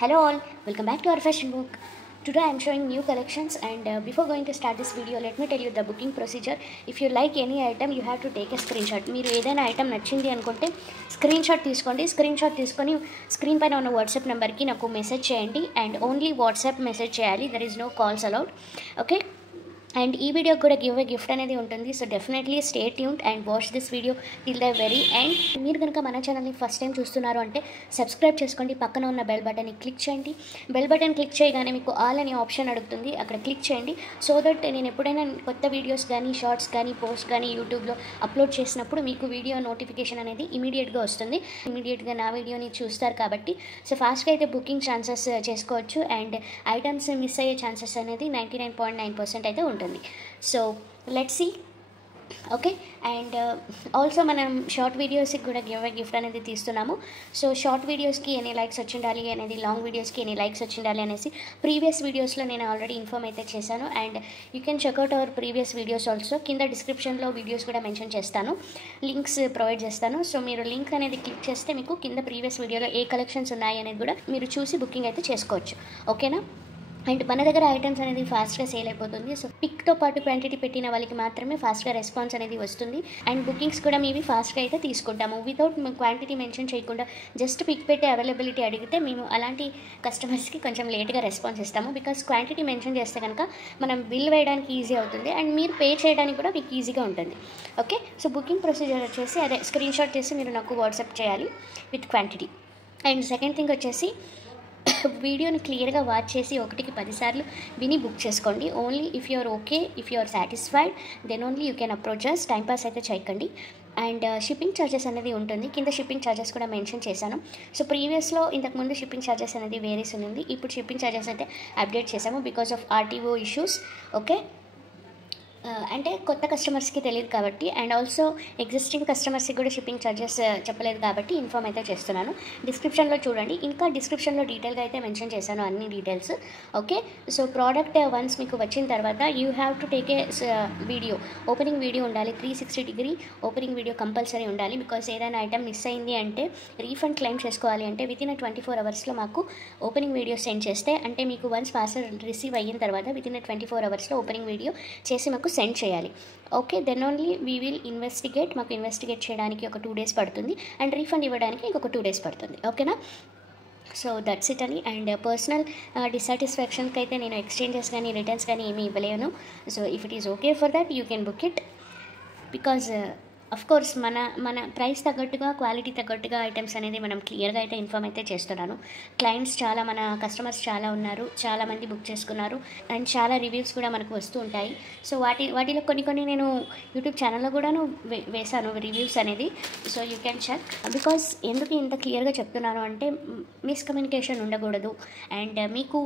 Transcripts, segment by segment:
Hello all, welcome back to our fashion book. Today I am showing new collections and before going to start this video, let me tell you the booking procedure. If you like any item, you have to take a screenshot. మీరు ఏదైనా item నచ్చింది అనుకుంటే screenshot తీసుకోండి. Screenshot తీసుకొని screen పైన ఉన్న WhatsApp నెంబర్కి నాకు మెసేజ్ చేయండి అండ్ ఓన్లీ వాట్సాప్ మెసేజ్ చేయాలి. There is no calls allowed. Okay, and ఈ వీడియో కూడా గిఫ్ట్ అనేది ఉంటుంది. So definitely stay tuned and watch this video till the very end. మీరు కనుక మన ఛానల్ని ఫస్ట్ టైం చూస్తున్నారు అంటే సబ్స్క్రైబ్ చేసుకోండి. పక్కన ఉన్న బెల్ బటన్ని క్లిక్ చేయండి. బెల్ బటన్ క్లిక్ చేయగానే మీకు ఆల్ అనే ఆప్షన్ అడుగుతుంది, అక్కడ క్లిక్ చేయండి. సో దట్ నేను ఎప్పుడైనా కొత్త వీడియోస్ కానీ షార్ట్స్ కానీ పోస్ట్ కానీ యూట్యూబ్లో అప్లోడ్ చేసినప్పుడు మీకు వీడియో నోటిఫికేషన్ అనేది ఇమీడియట్గా వస్తుంది. ఇమీడియట్గా నా వీడియోని చూస్తారు కాబట్టి సో ఫాస్ట్గా అయితే బుకింగ్ ఛాన్సెస్ చేసుకోవచ్చు అండ్ ఐటమ్స్ మిస్ అయ్యే ఛాన్సెస్ అనేది 99.9% అయితే ఉంటుంది. So let's see. Okay, and also మనం షార్ట్ వీడియోస్కి కూడా గిఫ్ట్ అనేది తీస్తున్నాము. సో షార్ట్ వీడియోస్కి ఎన్ని లైక్స్ వచ్చిండాలి అనేది, లాంగ్ వీడియోస్కి ఎన్ని లైక్స్ వచ్చిండాలి అనేసి ప్రీవియస్ వీడియోస్లో నేను ఆల్రెడీ ఇన్ఫార్మ్ అయితే చేశాను. And you can checkout our previous videos also. కింద డిస్క్రిప్షన్లో వీడియోస్ కూడా మెన్షన్ చేస్తాను, లింక్స్ ప్రొవైడ్ చేస్తాను. సో మీరు లింక్ అనేది క్లిక్ చేస్తే మీకు కింద ప్రీవియస్ వీడియోలో ఏ కలెక్షన్స్ ఉన్నాయి అనేది కూడా మీరు చూసి బుకింగ్ అయితే చేసుకోవచ్చు. ఓకేనా, అండ్ మన దగ్గర ఐటమ్స్ అనేది ఫాస్ట్గా సేల్ అయిపోతుంది. సో పిక్తో పాటు క్వాంటిటీ పెట్టిన వాళ్ళకి మాత్రమే ఫాస్ట్గా రెస్పాన్స్ అనేది వస్తుంది అండ్ బుకింగ్స్ కూడా మేము ఫాస్ట్గా అయితే తీసుకుంటాము. వితౌట్ క్వాంటిటీ మెన్షన్ చేయకుండా జస్ట్ పిక్ పెట్టి అవైలబిలిటీ అడిగితే మేము అలాంటి కస్టమర్స్కి కొంచెం లేట్గా రెస్పాన్స్ ఇస్తాము. బికాస్ క్వాంటిటీ మెన్షన్ చేస్తే కనుక మనం బిల్ వేయడానికి ఈజీ అవుతుంది అండ్ మీరు పే చేయడానికి కూడా మీకు ఈజీగా ఉంటుంది. ఓకే, సో బుకింగ్ ప్రొసీజర్ వచ్చేసి అదే స్క్రీన్షాట్ చేసి మీరు నాకు వాట్సాప్ చేయాలి with quantity. And second thing వచ్చేసి వీడియోని క్లియర్గా వాచ్ చేసి 1కి 10 సార్లు విని బుక్ చేసుకోండి. Only if you are okay, if you are satisfied, then only you can approach us. Timepass అయితే చేయకండి. అండ్ షిప్పింగ్ ఛార్జెస్ అనేది ఉంటుంది, కింద షిప్పింగ్ ఛార్జెస్ కూడా మెన్షన్ చేశాను. సో ప్రీవియస్లో ఇంతకుముందు షిప్పింగ్ ఛార్జెస్ అనేది వేరేస్ ఉంది, ఇప్పుడు షిప్పింగ్ ఛార్జెస్ అయితే అప్డేట్ చేశాము because of RTO issues. Okay, అంటే కొత్త కస్టమర్స్కి తెలియదు కాబట్టి అండ్ ఆల్సో ఎగ్జిస్టింగ్ కస్టమర్స్కి కూడా షిప్పింగ్ ఛార్జెస్ చెప్పలేదు కాబట్టి ఇన్ఫార్మ్ అయితే చేస్తున్నాను. డిస్క్రిప్షన్లో చూడండి, ఇంకా డిస్క్రిప్షన్లో డీటెయిల్గా అయితే మెన్షన్ చేశాను అన్ని details. Okay, so product once మీకు వచ్చిన తర్వాత you have to take a video, opening video ఉండాలి. 360 డిగ్రీ ఓపెనింగ్ వీడియో కంపల్సరీ ఉండాలి. బికాస్ ఏదైనా ఐటమ్ మిస్ అయింది అంటే రీఫండ్ క్లెయిమ్ చేసుకోవాలి అంటే వితిన్ 24 అవర్స్లో మాకు ఓపెనింగ్ వీడియో సెండ్ చేస్తే, అంటే మీకు వన్స్ పార్సల్ రిసీవ్ అయిన తర్వాత వితిన్ 24 అవర్స్లో ఓపెనింగ్ వీడియో చేసి మాకు సెండ్ చేయాలి. Okay, then only we will investigate. మాకు ఇన్వెస్టిగేట్ చేయడానికి ఒక 2 days పడుతుంది అండ్ రీఫండ్ ఇవ్వడానికి ఇంకొక 2 days పడుతుంది. ఓకేనా, సో దట్స్ ఇట్ అని. అండ్ పర్సనల్ డిసాటిస్ఫాక్షన్కి అయితే నేను ఎక్స్చేంజెస్ కానీ రిటర్న్స్ కానీ ఏమీ ఇవ్వలేను. So if it is okay for that you can book it. Because of course మన ప్రైస్ తగ్గట్టుగా క్వాలిటీ తగ్గట్టుగా ఐటమ్స్ అనేది మనం క్లియర్గా అయితే ఇన్ఫార్మ్ అయితే చేస్తున్నాను. క్లయింట్స్ చాలా, మన కస్టమర్స్ చాలా ఉన్నారు, చాలామంది బుక్ చేసుకున్నారు అండ్ చాలా రివ్యూస్ కూడా మనకు వస్తూ ఉంటాయి. సో వాటిలో కొన్ని నేను యూట్యూబ్ ఛానల్లో కూడాను వేశాను రివ్యూస్ అనేది. So you can check. Because ఎందుకు ఇంత క్లియర్గా చెప్తున్నాను అంటే మిస్కమ్యూనికేషన్ ఉండకూడదు అండ్ మీకు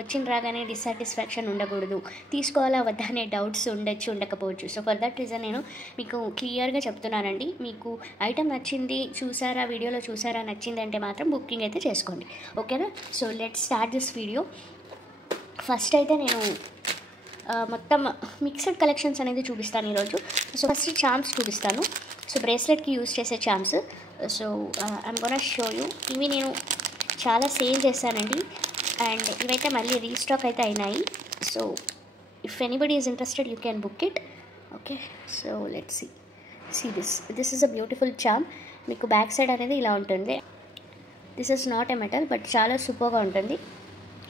వచ్చిన రాగానే డిస్సాటిస్ఫాక్షన్ ఉండకూడదు, తీసుకోవాలా వద్దా అనే డౌట్స్ ఉండకపోవచ్చు. సో ఫర్ దట్ రీజన్ నేను మీకు క్లియర్గా చెప్తున్నానండి. మీకు ఐటమ్ నచ్చింది, చూసారా, వీడియోలో చూసారా, నచ్చింది అంటే మాత్రం బుకింగ్ అయితే చేసుకోండి. ఓకేనా, so let's start this video. First అయితే నేను మొత్తం మిక్స్డ్ కలెక్షన్స్ అనేది చూపిస్తాను ఈరోజు. సో ఫస్ట్ చామ్స్ చూపిస్తాను. సో బ్రేస్లెట్కి యూజ్ చేసే charms. So I'm gonna show you. ఇవి నేను చాలా సేల్ చేశానండి అండ్ ఇవైతే మళ్ళీ రీస్టాక్ అయితే అయినాయి. So if anybody is interested you can book it. Okay, so let's see this is a beautiful charm. మీకు బ్యాక్ సైడ్ అనేది ఇలా ఉంటుంది. This is not a metal but చాలా సూపర్గా ఉంటుంది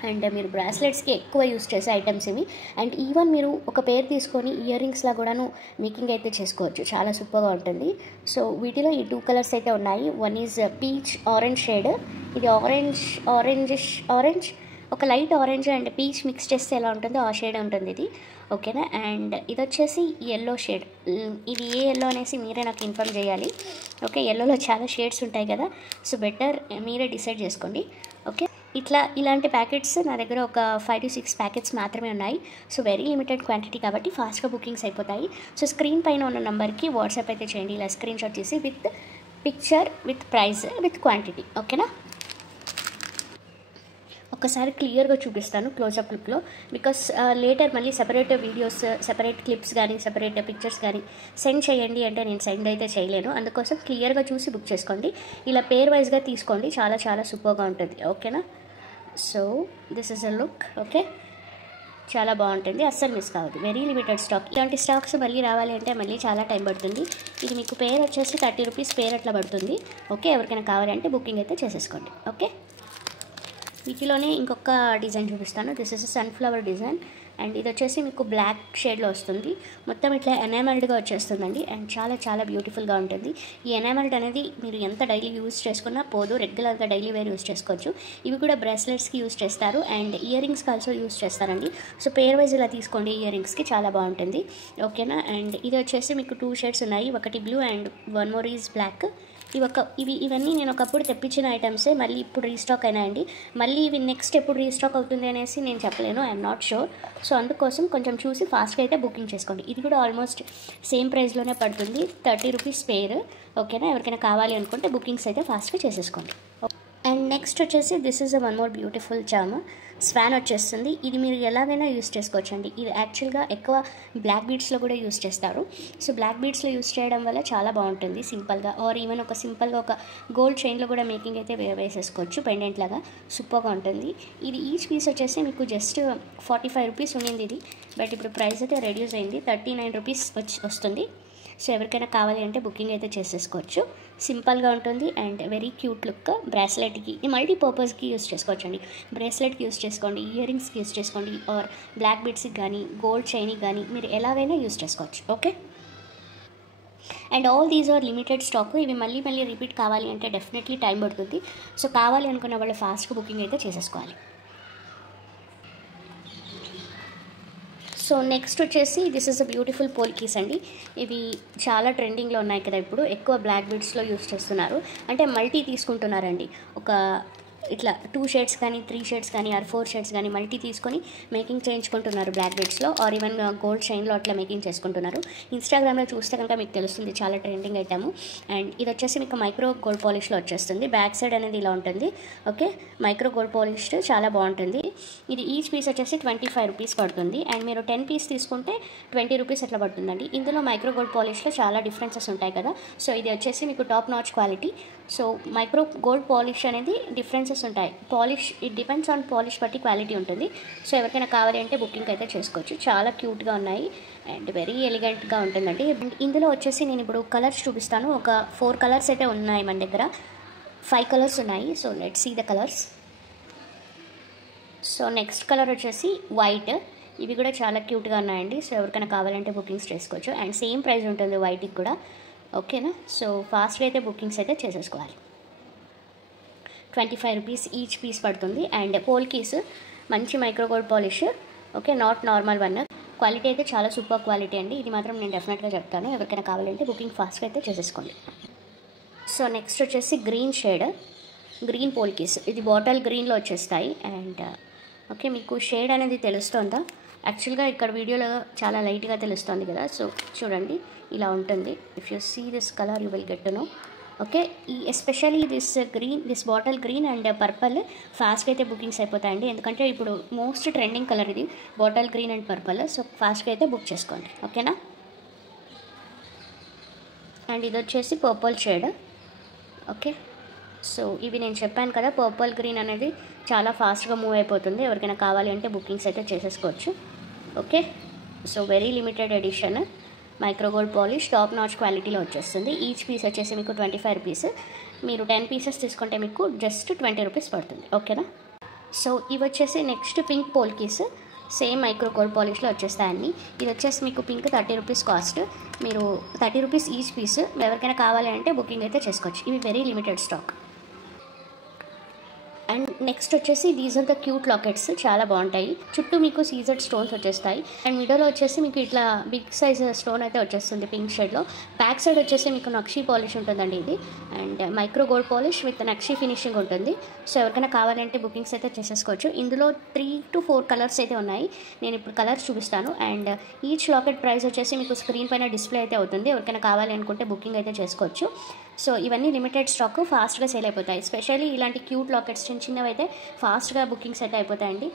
అండ్ మీరు బ్రాస్లెట్స్కి ఎక్కువ యూస్ చేసే ఐటమ్స్ ఇవి. అండ్ ఈవెన్ మీరు ఒక పేర్ తీసుకొని ఇయర్ రింగ్స్లా కూడాను మేకింగ్ అయితే చేసుకోవచ్చు, చాలా సూపర్గా ఉంటుంది. సో వీటిలో ఈ 2 కలర్స్ అయితే ఉన్నాయి. One is peach orange shade, ఇది ఆరెంజ్ ఒక light orange and peach mix చేస్తే ఎలా ఉంటుందో ఆ షేడ్ ఉంటుంది ఇది. ఓకేనా, అండ్ ఇది వచ్చేసి ఎల్లో షేడ్. ఇది ఏ ఎల్లో అనేసి మీరే నాకు ఇన్ఫార్మ్ చేయాలి. ఓకే, ఎల్లోలో చాలా షేడ్స్ ఉంటాయి కదా, సో బెటర్ మీరే డిసైడ్ చేసుకోండి. ఓకే, ఇలాంటి ప్యాకెట్స్ నా దగ్గర ఒక 5 to 6 ప్యాకెట్స్ మాత్రమే ఉన్నాయి. సో వెరీ లిమిటెడ్ క్వాంటిటీ కాబట్టి ఫాస్ట్గా బుకింగ్స్ అయిపోతాయి. సో స్క్రీన్ పైన ఉన్న నెంబర్కి వాట్సాప్ అయితే చేయండి, ఇలా స్క్రీన్షాట్ చేసి with picture, with price, with quantity. ఓకేనా, ఒకసారి క్లియర్గా చూపిస్తాను క్లోజప్ లుక్లో. బికాస్ లేటర్ మళ్ళీ సెపరేట్ వీడియోస్, సెపరేట్ క్లిప్స్ కానీ సెపరేట్ పిక్చర్స్ కానీ సెండ్ చేయండి అంటే నేను సెండ్ అయితే చేయలేను. అందుకోసం క్లియర్గా చూసి బుక్ చేసుకోండి. ఇలా పేర్ వైజ్గా తీసుకోండి, చాలా చాలా సూపర్గా ఉంటుంది. ఓకేనా, so this is a look. Okay, చాలా బాగుంటుంది, అస్సలు మిస్ కావద్దు. Very limited stock. ఇలాంటి స్టాక్స్ మళ్ళీ రావాలి అంటే మళ్ళీ చాలా టైం పడుతుంది. ఇది మీకు పేర్ వచ్చేసి 30 రూపీస్ పేర్ అట్లా పడుతుంది. ఓకే, ఎవరికైనా కావాలంటే బుకింగ్ అయితే చేసేసుకోండి. ఓకే, వీటిలోనే ఇంకొక డిజైన్ చూపిస్తాను. This is sunflower design and ఇది వచ్చేసి మీకు బ్లాక్ షేడ్లో వస్తుంది. మొత్తం ఇట్లా ఎనామల్డ్గా వచ్చేస్తుందండి అండ్ చాలా చాలా బ్యూటిఫుల్గా ఉంటుంది. ఈ ఎనామల్డ్ అనేది మీరు ఎంత డైలీ యూజ్ చేసుకున్నా పోదు, రెగ్యులర్గా డైలీ వేర్ యూజ్ చేసుకోవచ్చు. ఇవి కూడా బ్రేస్లెట్స్కి యూజ్ చేస్తారు అండ్ ఇయర్ రింగ్స్కి ఆల్సో యూజ్ చేస్తారండి. సో పేర్ వైజ్ ఇలా తీసుకోండి, ఇయర్ రింగ్స్కి చాలా బాగుంటుంది. ఓకేనా, అండ్ ఇది వచ్చేసి మీకు 2 షేడ్స్ ఉన్నాయి, ఒకటి blue and one more is black. ఇవన్నీ నేను ఒకప్పుడు తెప్పించిన ఐటమ్సే, మళ్ళీ ఇప్పుడు రీస్టాక్ అయినాయండి. మళ్ళీ ఇవి నెక్స్ట్ ఎప్పుడు రీస్టాక్ అవుతుంది అనేసి నేను చెప్పలేను, ఐఎమ్ నాట్ షూర్. సో అందుకోసం కొంచెం చూసి ఫాస్ట్గా అయితే బుకింగ్ చేసుకోండి. ఇది కూడా ఆల్మోస్ట్ సేమ్ ప్రైస్లోనే పడుతుంది, 30 రూపీస్ పేర్. ఓకేనా, ఎవరికైనా కావాలి అనుకుంటే బుకింగ్స్ అయితే ఫాస్ట్గా చేసేసుకోండి. అండ్ నెక్స్ట్ వచ్చేసి this is one more beautiful charm. Swan వచ్చేస్తుంది. ఇది మీరు ఎలాగైనా యూస్ చేసుకోవచ్చు అండి. ఇది యాక్చువల్గా ఎక్కువ బ్లాక్ బీడ్స్లో కూడా యూస్ చేస్తారు. సో బ్లాక్ బీడ్స్లో యూస్ చేయడం వల్ల చాలా బాగుంటుంది సింపుల్గా, ఆర్ ఈవెన్ ఒక సింపుల్గా ఒక గోల్డ్ చైన్లో కూడా మేకింగ్ అయితే వేసేసుకోవచ్చు, పెండెంట్ లాగా సూపర్గా ఉంటుంది. ఇది ఈచ్ పీస్ వచ్చేసి మీకు జస్ట్ 45 రూపీస్ ఉండింది ఇది, బట్ ఇప్పుడు ప్రైస్ అయితే రెడ్యూస్ అయింది, 39 రూపీస్ వస్తుంది. సో ఎవరికైనా కావాలి అంటే బుకింగ్ అయితే చేసేసుకోవచ్చు. సింపుల్గా ఉంటుంది అండ్ వెరీ క్యూట్ లుక్. బ్రాస్లెట్కి మల్టీపర్పస్కి యూస్ చేసుకోవచ్చు అండి. బ్రేస్లెట్కి యూస్ చేసుకోండి, ఇయర్ రింగ్స్కి యూస్ చేసుకోండి, ఆర్ బ్లాక్ బీడ్స్కి కానీ గోల్డ్ చైన్కి కానీ మీరు ఎలాగైనా యూస్ చేసుకోవచ్చు. Okay, and all these are limited stock. ఇవి మళ్ళీ మళ్ళీ రిపీట్ కావాలి అంటే డెఫినెట్లీ టైం పడుతుంది. సో కావాలి అనుకున్న వాళ్ళు ఫాస్ట్గా బుకింగ్ అయితే చేసేసుకోవాలి. సో నెక్స్ట్ వచ్చేసి this is a beautiful polkis అండి. ఇవి చాలా ట్రెండింగ్లో ఉన్నాయి కదా, ఇప్పుడు ఎక్కువ బ్లాక్ బీడ్స్లో యూస్ చేస్తున్నారు. అంటే మల్టీ తీసుకుంటున్నారండి, ఒక ఇట్లా 2 షేడ్స్ కానీ 3 షేడ్స్ కానీ ఆర్ 4 షేడ్స్ కానీ మల్టీ తీసుకొని మేకింగ్ చేయించుకుంటున్నారు బ్లాక్ బీడ్స్లో, ఆర్ ఈవెన్ గోల్డ్ చైన్లో అట్లా మేకింగ్ చేసుకుంటున్నారు. ఇన్స్టాగ్రామ్లో చూస్తే కనుక మీకు తెలుస్తుంది, చాలా ట్రెండింగ్ ఐటమ్. అండ్ ఇది వచ్చేసి మీకు మైక్రో గోల్డ్ పాలిష్లో వచ్చేస్తుంది. బ్యాక్ సైడ్ అనేది ఇలా ఉంటుంది. ఓకే, మైక్రో గోల్డ్ పాలిష్ చాలా బాగుంటుంది. ఇది ఈచ్ పీస్ వచ్చేసి 25 రూపీస్ పడుతుంది అండ్ మీరు 10 పీస్ తీసుకుంటే 20 రూపీస్ అట్లా పడుతుందండి. ఇందులో మైక్రో గోల్డ్ పాలిష్లో చాలా డిఫరెన్సెస్ ఉంటాయి కదా. సో ఇది వచ్చేసి మీకు top notch quality. So micro gold polish అనేది డిఫరెన్సెస్ ఉంటాయి. Polish it depends on polish బట్టి క్వాలిటీ ఉంటుంది. సో ఎవరికైనా కావాలి అంటే బుకింగ్ అయితే చేసుకోవచ్చు. చాలా క్యూట్గా ఉన్నాయి అండ్ వెరీ ఎలిగెంట్గా ఉంటుందండి. ఇందులో వచ్చేసి నేను ఇప్పుడు కలర్స్ చూపిస్తాను. ఒక 4 కలర్స్ అయితే ఉన్నాయి మన దగ్గర, 5 కలర్స్ ఉన్నాయి. So let's see the colours. So next colour వచ్చేసి వైట్. ఇవి కూడా చాలా క్యూట్గా ఉన్నాయండి. సో ఎవరికైనా కావాలంటే బుకింగ్స్ చేసుకోవచ్చు అండ్ సేమ్ ప్రైస్ ఉంటుంది వైట్కి కూడా. ఓకేనా, సో ఫాస్ట్గా అయితే బుకింగ్స్ అయితే చేసేసుకోవాలి. 25 రూపీస్ ఈచ్ పీస్ పడుతుంది అండ్ పోల్కీస్ మంచి micro gold polish. Okay, not normal one. Quality అయితే చాలా సూపర్ క్వాలిటీ అండి, ఇది మాత్రం నేను డెఫినెట్గా చెప్తాను. ఎవరికైనా కావాలంటే బుకింగ్ ఫాస్ట్గా అయితే చేసేసుకోండి. సో నెక్స్ట్ వచ్చేసి గ్రీన్ షేడ్, గ్రీన్ పోల్కీస్. ఇది బాటిల్ గ్రీన్లో వచ్చేస్తాయి అండ్ ఓకే, మీకు షేడ్ అనేది తెలుస్తుందా? యాక్చువల్గా ఇక్కడ వీడియోలో చాలా లైట్గా తెలుస్తుంది కదా. సో చూడండి, ఇలా ఉంటుంది. If you see this colour you will get to know. Okay, ఈ especially this bottle green and purple ఫాస్ట్గా అయితే బుకింగ్స్ అయిపోతాయండి, ఎందుకంటే ఇప్పుడు మోస్ట్ ట్రెండింగ్ కలర్ ఇది bottle green and purple. So ఫాస్ట్గా అయితే బుక్ చేసుకోండి. ఓకేనా, అండ్ ఇది వచ్చేసి పర్పుల్ షేడ్. ఓకే, సో ఇవి నేను చెప్పాను కదా, పర్పుల్ గ్రీన్ అనేది చాలా ఫాస్ట్గా మూవ్ అయిపోతుంది. ఎవరికైనా కావాలి అంటే బుకింగ్స్ అయితే చేసేసుకోవచ్చు. Okay, so very limited edition micro gold polish top notch క్వాలిటీలో వచ్చేస్తుంది. ఈచ్ పీస్ వచ్చేసి మీకు 25 రూపీస్. మీరు 10 పీసెస్ తీసుకుంటే మీకు జస్ట్ 20 రూపీస్ పడుతుంది. ఓకేనా, సో ఇవి వచ్చేసి next pink polkis, same micro gold పాలిష్లో వచ్చేస్తాయండి. ఇది వచ్చేసి మీకు పింక్ 30 రూపీస్ కాస్ట్. మీరు 30 రూపీస్ ఈచ్ పీస్. ఎవరికైనా కావాలి అంటే బుకింగ్ అయితే చేసుకోవచ్చు. ఇవి very limited stock. And next వచ్చేసి these are the cute lockets, చాలా బాగుంటాయి. చుట్టూ మీకు సీజర్డ్ స్టోన్స్ వచ్చేస్తాయి అండ్ మిడిల్లో వచ్చేసి మీకు ఇట్లా బిగ్ సైజ్ స్టోన్ అయితే వచ్చేస్తుంది పింక్ షేడ్లో. బ్యాక్ సైడ్ వచ్చేసి మీకు నక్షీ పాలిష్ ఉంటుందండి ఇది, and micro gold polish with nakshi finishing ఉంటుంది. సో ఎవరికైనా కావాలంటే బుకింగ్స్ అయితే చేసేసుకోవచ్చు. ఇందులో 3 to 4 కలర్స్ అయితే ఉన్నాయి. నేను ఇప్పుడు కలర్స్ చూపిస్తాను అండ్ ఈచ్ లాకెట్ ప్రైస్ వచ్చేసి మీకు స్క్రీన్ పైన డిస్ప్లే అయితే అవుతుంది. ఎవరికైనా కావాలి అనుకుంటే బుకింగ్ అయితే చేసుకోవచ్చు. సో ఇవన్నీ లిమిటెడ్ స్టాక్, ఫాస్ట్గా సేల్ అయిపోతాయి. స్పెషల్లీ ఇలాంటి క్యూట్ లాకెట్స్ చిన్నవి అయితే ఫాస్ట్గా బుకింగ్స్ అయితే అయిపోతాయండి.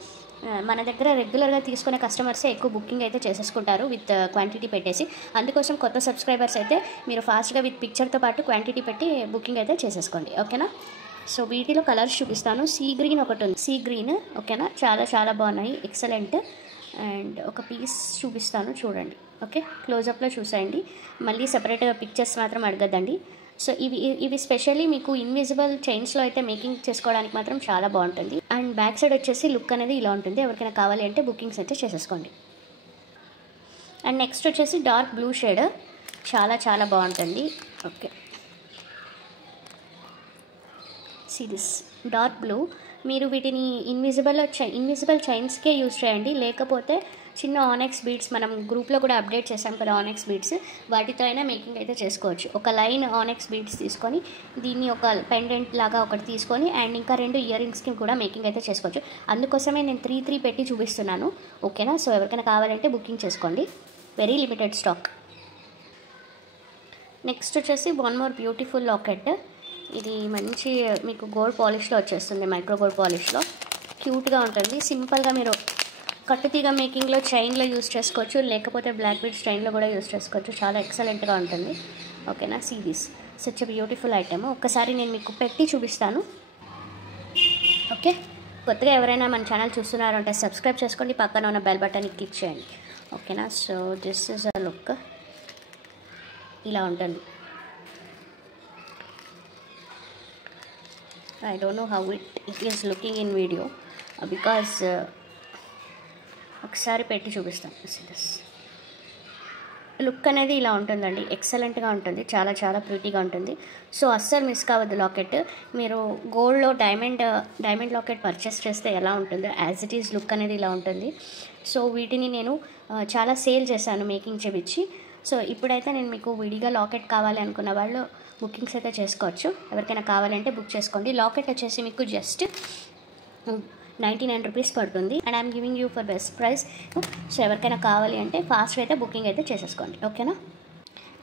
మన దగ్గర రెగ్యులర్గా తీసుకునే కస్టమర్సే ఎక్కువ బుకింగ్ అయితే చేసేసుకుంటారు విత్ క్వాంటిటీ పెట్టేసి. అందుకోసం కొత్త సబ్స్క్రైబర్స్ అయితే మీరు ఫాస్ట్గా విత్ పిక్చర్తో పాటు క్వాంటిటీ పెట్టి బుకింగ్ అయితే చేసేసుకోండి. ఓకేనా, సో వీటిలో కలర్స్ చూపిస్తాను. సీ గ్రీన్ ఒకటి ఉంది, సీ గ్రీన్ ఓకేనా, చాలా చాలా బాగున్నాయి, ఎక్సలెంట్. అండ్ ఒక పీస్ చూపిస్తాను చూడండి. ఓకే, క్లోజప్లో చూసేయండి, మళ్ళీ సపరేట్గా పిక్చర్స్ మాత్రం అడగద్దండి. సో ఇవి స్పెషల్లీ మీకు ఇన్విజిబుల్ చైన్స్లో అయితే మేకింగ్ చేసుకోవడానికి మాత్రం చాలా బాగుంటుంది. అండ్ బ్యాక్ సైడ్ వచ్చేసి లుక్ అనేది ఇలా ఉంటుంది. ఎవరికైనా కావాలి అంటే బుకింగ్స్ అయితే చేసేసుకోండి. అండ్ నెక్స్ట్ వచ్చేసి డార్క్ బ్లూ షేడ్, చాలా చాలా బాగుంటుంది. Okay, see this dark blue. మీరు వీటిని ఇన్విజిబుల్ చైన్స్కే యూజ్ చేయండి, లేకపోతే చిన్న ఆనెక్స్ బీడ్స్ మనం గ్రూప్లో కూడా అప్డేట్ చేసాం కదా, ఆనెక్స్ బీడ్స్, వాటితో అయినా మేకింగ్ అయితే చేసుకోవచ్చు. ఒక లైన్ ఆనెక్స్ బీడ్స్ తీసుకొని దీన్ని ఒక పెండెంట్ లాగా ఒకటి తీసుకొని అండ్ ఇంకా 2 ఇయర్ రింగ్స్కి కూడా మేకింగ్ అయితే చేసుకోవచ్చు. అందుకోసమే నేను 3 పెట్టి చూపిస్తున్నాను. ఓకేనా, సో ఎవరికైనా కావాలంటే బుకింగ్ చేసుకోండి, వెరీ లిమిటెడ్ స్టాక్. నెక్స్ట్ వచ్చేసి వన్ మోర్ బ్యూటిఫుల్ లాకెట్. ఇది మంచి మీకు గోల్డ్ పాలిష్లో వచ్చేస్తుంది, మైక్రో గోల్డ్ పాలిష్లో, క్యూట్గా ఉంటుంది. సింపుల్గా మీరు కట్టుతీగ మేకింగ్లో చైన్లో యూజ్ చేసుకోవచ్చు, లేకపోతే బ్లాక్ బీడ్స్ చైన్లో కూడా యూజ్ చేసుకోవచ్చు, చాలా ఎక్సలెంట్గా ఉంటుంది. ఓకేనా, see this such a beautiful item. ఒక్కసారి నేను మీకు పెట్టి చూపిస్తాను. ఓకే, కొత్తగా ఎవరైనా మన ఛానల్ చూస్తున్నారంటే సబ్స్క్రైబ్ చేసుకోండి, పక్కన ఉన్న బెల్ బటన్ని క్లిక్ చేయండి. ఓకేనా, so this is a look, ఇలా ఉంటుంది. I don't know how it is looking in video because ఒకసారి పెట్టి చూపిస్తాను. లుక్ అనేది ఇలా ఉంటుందండి, ఎక్సలెంట్గా ఉంటుంది, చాలా చాలా ప్రిటీగా ఉంటుంది. సో అస్సలు మిస్ కావద్దు లాకెట్. మీరు గోల్డ్లో డైమండ్ లాకెట్ పర్చేస్ చేస్తే ఎలా ఉంటుందో యాజ్ ఇట్ ఈజ్ లుక్ అనేది ఇలా ఉంటుంది. సో వీటిని నేను చాలా సేల్ చేశాను మేకింగ్ చేపించి. సో ఇప్పుడైతే నేను మీకు విడిగా లాకెట్ కావాలి అనుకున్న వాళ్ళు బుకింగ్స్ అయితే చేసుకోవచ్చు. ఎవరికైనా కావాలంటే బుక్ చేసుకోండి. లాకెట్ వచ్చేసి మీకు జస్ట్ 99 రూపీస్ పడుతుంది and I'm giving you for best price. So ఎవరికైనా కావాలి అంటే ఫాస్ట్గా అయితే బుకింగ్ అయితే చేసేసుకోండి. ఓకేనా,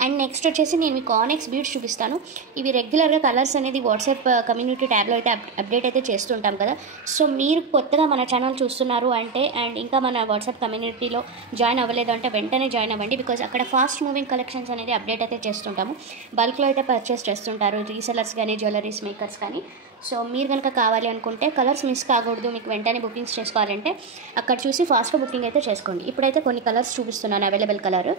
అండ్ నెక్స్ట్ వచ్చేసి నేను మీకు ఆనెక్స్ బీడ్స్ చూపిస్తాను. ఇవి రెగ్యులర్గా కలర్స్ అనేది వాట్సాప్ కమ్యూనిటీ ట్యాబ్లో అయితే అప్డేట్ అయితే చేస్తుంటాం కదా. సో మీరు కొత్తగా మన ఛానల్ చూస్తున్నారు అంటే అండ్ ఇంకా మన వాట్సాప్ కమ్యూనిటీలో జాయిన్ అవ్వలేదు అంటే వెంటనే జాయిన్ అవ్వండి. బికాజ్ అక్కడ ఫాస్ట్ మూవింగ్ కలెక్షన్స్ అనేది అప్డేట్ అయితే చేస్తుంటాము, బల్క్లో అయితే పర్చేస్ చేస్తుంటారు రీసెలర్స్ కానీ జ్యువెలరీస్ మేకర్స్ కానీ. సో మీరు కనుక కావాలి అనుకుంటే కలర్స్ మిస్ కాకూడదు, మీకు వెంటనే బుకింగ్స్ చేసుకోవాలంటే అక్కడ చూసి ఫాస్ట్గా బుకింగ్ అయితే చేసుకోండి. ఇప్పుడైతే కొన్ని కలర్స్ చూపిస్తున్నాను అవైలబుల్ కలర్.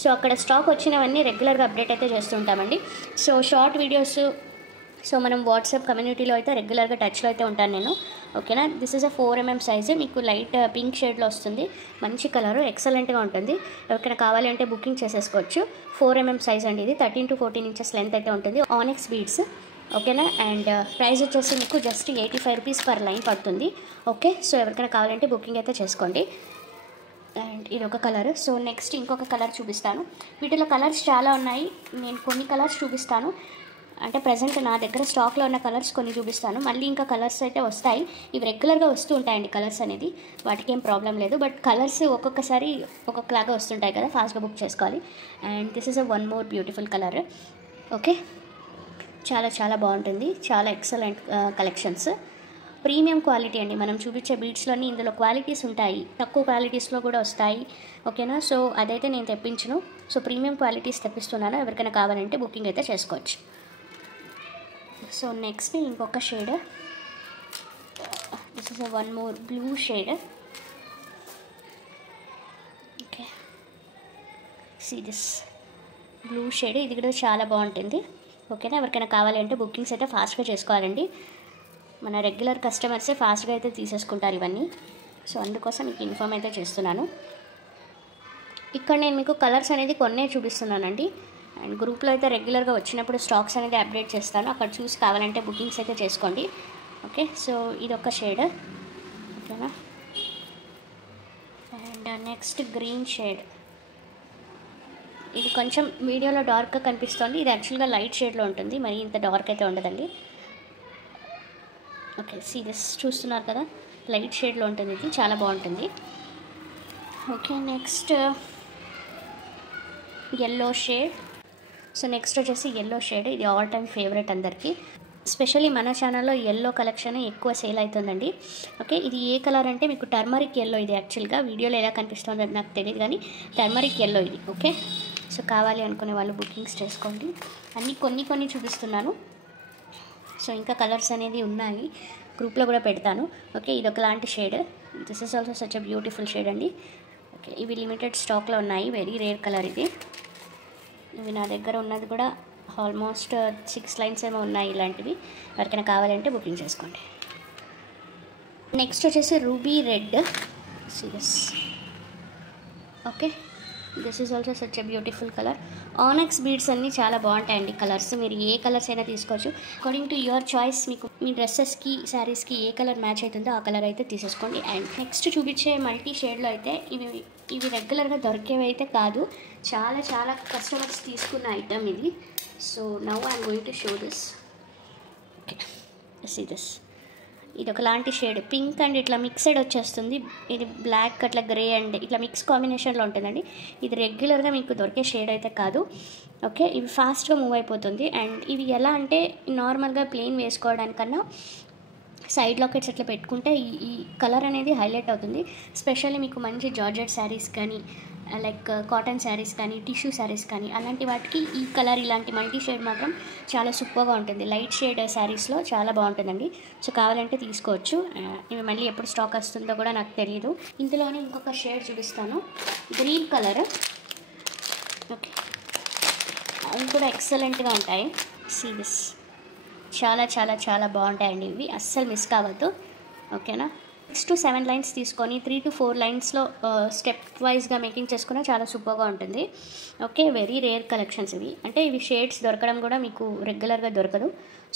సో అక్కడ స్టాక్ వచ్చినవన్నీ రెగ్యులర్గా అప్డేట్ అయితే చేస్తుంటామండి. సో షార్ట్ వీడియోస్, సో మనం వాట్సాప్ కమ్యూనిటీలో అయితే రెగ్యులర్గా టచ్లో అయితే ఉంటాను నేను. ఓకేనా, this is a 4mm size, మీకు లైట్ పింక్ షేడ్లో వస్తుంది, మంచి కలర్, ఎక్సలెంట్గా ఉంటుంది. ఎవరికైనా కావాలి అంటే బుకింగ్ చేసేసుకోవచ్చు. 4mm సైజ్ అండి ఇది, 13 to 14 ఇంచెస్ లెంత్ అయితే ఉంటుంది. ఆనెక్స్ బీడ్స్. ఓకేనా, అండ్ ప్రైస్ వచ్చేసి మీకు జస్ట్ 85 రూపీస్ పర్ లైన్ పడుతుంది. ఓకే, సో ఎవరికైనా కావాలంటే బుకింగ్ అయితే చేసుకోండి. అండ్ ఇది ఒక కలర్. సో నెక్స్ట్ ఇంకొక కలర్ చూపిస్తాను. వీటిలో కలర్స్ చాలా ఉన్నాయి, నేను కొన్ని కలర్స్ చూపిస్తాను. అంటే ప్రజెంట్ నా దగ్గర స్టాక్లో ఉన్న కలర్స్ కొన్ని చూపిస్తాను, మళ్ళీ ఇంకా కలర్స్ అయితే వస్తాయి. ఇవి రెగ్యులర్గా వస్తూ ఉంటాయండి కలర్స్ అనేది, వాటికి ఏం ప్రాబ్లం లేదు. బట్ కలర్స్ ఒక్కొక్కసారి ఒక్కొక్కలాగా వస్తుంటాయి కదా, ఫాస్ట్గా బుక్ చేసుకోవాలి. And this is a one more beautiful colour. Okay, చాలా చాలా బాగుంటుంది, చాలా ఎక్సలెంట్ కలెక్షన్స్, ప్రీమియం క్వాలిటీ అండి. మనం చూపించే బీడ్స్లోని ఇందులో క్వాలిటీస్ ఉంటాయి, తక్కువ క్వాలిటీస్లో కూడా వస్తాయి. ఓకేనా, సో అదైతే నేను తెప్పించను, సో ప్రీమియం క్వాలిటీస్ తెప్పిస్తున్నాను. ఎవరికైనా కావాలంటే బుకింగ్ అయితే చేసుకోవచ్చు. సో నెక్స్ట్ ఇంకొక shade, this is one more blue shade. Okay, see this blue shade, ఇది కూడా చాలా బాగుంటుంది. ఓకేనా, ఎవరికైనా కావాలి అంటే బుకింగ్స్ అయితే ఫాస్ట్గా చేసుకోవాలండి. మన రెగ్యులర్ కస్టమర్సే ఫాస్ట్గా అయితే తీసేసుకుంటారు ఇవన్నీ. సో అందుకోసం మీకు ఇన్ఫార్మ్ అయితే చేస్తున్నాను. ఇక్కడ నేను మీకు కలర్స్ అనేది కొన్నే చూపిస్తున్నానండి. అండ్ గ్రూప్లో అయితే రెగ్యులర్గా వచ్చినప్పుడు స్టాక్స్ అనేది అప్డేట్ చేస్తాను, అక్కడ చూసి కావాలంటే బుకింగ్స్ అయితే చేసుకోండి. ఓకే, సో ఇది ఒక షేడ్. ఓకేనా, అండ్ నెక్స్ట్ గ్రీన్ షేడ్. ఇది కొంచెం వీడియోలో డార్క్గా కనిపిస్తుంది, ఇది యాక్చువల్గా లైట్ షేడ్లో ఉంటుంది, మరి ఇంత డార్క్ అయితే ఉండదండి. ఓకే, సీరియస్ చూస్తున్నారు కదా, లైట్ షేడ్లో ఉంటుంది, ఇది చాలా బాగుంటుంది. Okay, next yellow shade. So next వచ్చేసి ఎల్లో షేడ్, ఇది ఆల్ టైమ్ ఫేవరెట్ అందరికీ. స్పెషల్లీ మన ఛానల్లో ఎల్లో కలెక్షన్ ఎక్కువ సేల్ అవుతుందండి. ఓకే, ఇది ఏ కలర్ అంటే మీకు టర్మరిక్ ఎల్లో, ఇది యాక్చువల్గా వీడియోలో ఎలా కనిపిస్తుందో నాకు తెలియదు కానీ టర్మరిక్ ఎల్లో ఇది. ఓకే, సో కావాలి అనుకునే వాళ్ళు బుకింగ్స్ చేసుకోండి. అన్నీ కొన్ని చూపిస్తున్నాను. సో ఇంకా కలర్స్ అనేది ఉన్నాయి, గ్రూప్లో కూడా పెడతాను. ఓకే, ఇది ఒకలాంటి shade. This is also such a beautiful shade అండి. ఓకే, ఇవి లిమిటెడ్ స్టాక్లో ఉన్నాయి, వెరీ రేర్ కలర్ ఇది. ఇవి నా దగ్గర ఉన్నది కూడా ఆల్మోస్ట్ 6 లైన్స్ ఏమో ఉన్నాయి ఇలాంటివి. ఎవరికైనా కావాలంటే బుకింగ్ చేసుకోండి. నెక్స్ట్ వచ్చేసి ruby red serious. Okay, this is also such a beautiful colour. ఆనెక్స్ beads అన్నీ చాలా బాగుంటాయండి కలర్స్. మీరు ఏ కలర్స్ అయినా తీసుకోవచ్చు, అకార్డింగ్ టు యువర్ చాయిస్. మీకు మీ డ్రెస్సెస్కి శారీస్కి ఏ కలర్ మ్యాచ్ అవుతుందో ఆ కలర్ అయితే తీసేసుకోండి. అండ్ నెక్స్ట్ చూపించే మల్టీ షేడ్లో అయితే ఇవి రెగ్యులర్గా దొరికేవి అయితే కాదు, చాలా కస్టమర్స్ తీసుకున్న ఐటమ్ ఇది. So now I'm going to show this. Okay, see this. ఇది ఒకలాంటి షేడ్, పింక్ అండ్ ఇట్లా మిక్సెడ్ వచ్చేస్తుంది. ఇది బ్లాక్ అట్లా గ్రే అండ్ ఇట్లా మిక్స్ కాంబినేషన్లో ఉంటుందండి. ఇది రెగ్యులర్గా మీకు దొరికే షేడ్ అయితే కాదు. ఓకే, ఇవి ఫాస్ట్గా మూవ్ అయిపోతుంది. అండ్ ఇవి ఎలా అంటే నార్మల్గా ప్లెయిన్ వేసుకోవడానికన్నా సైడ్ లాకెట్స్ అట్లా పెట్టుకుంటే ఈ కలర్ అనేది హైలైట్ అవుతుంది. స్పెషల్లీ మీకు మంచి జార్జెట్ శారీస్ కానీ, లైక్ కాటన్ శారీస్ కానీ, టిష్యూ శారీస్ కానీ, అలాంటి వాటికి ఈ కలర్ ఇలాంటి మల్టీ షేడ్ మాత్రం చాలా సూపర్గా ఉంటుంది. లైట్ షేడ్ శారీస్లో చాలా బాగుంటుందండి. సో కావాలంటే తీసుకోవచ్చు. ఇవి మళ్ళీ ఎప్పుడు స్టాక్ వస్తుందో కూడా నాకు తెలియదు. ఇందులోనే ఇంకొక షేడ్ చూపిస్తాను, గ్రీన్ కలర్. ఓకే, అవి కూడా ఎక్సలెంట్గా ఉంటాయి. సీ దిస్, చాలా బాగుంటాయండి ఇవి, అస్సలు మిస్ కావద్దు. ఓకేనా, 6 to 7 లైన్స్ తీసుకొని 3 to 4 లైన్స్లో స్టెప్ వైజ్గా మేకింగ్ చేసుకున్నా చాలా సూపర్గా ఉంటుంది. ఓకే, వెరీ రేర్ కలెక్షన్స్ ఇవి. అంటే ఇవి షేడ్స్ దొరకడం కూడా మీకు రెగ్యులర్గా దొరకదు,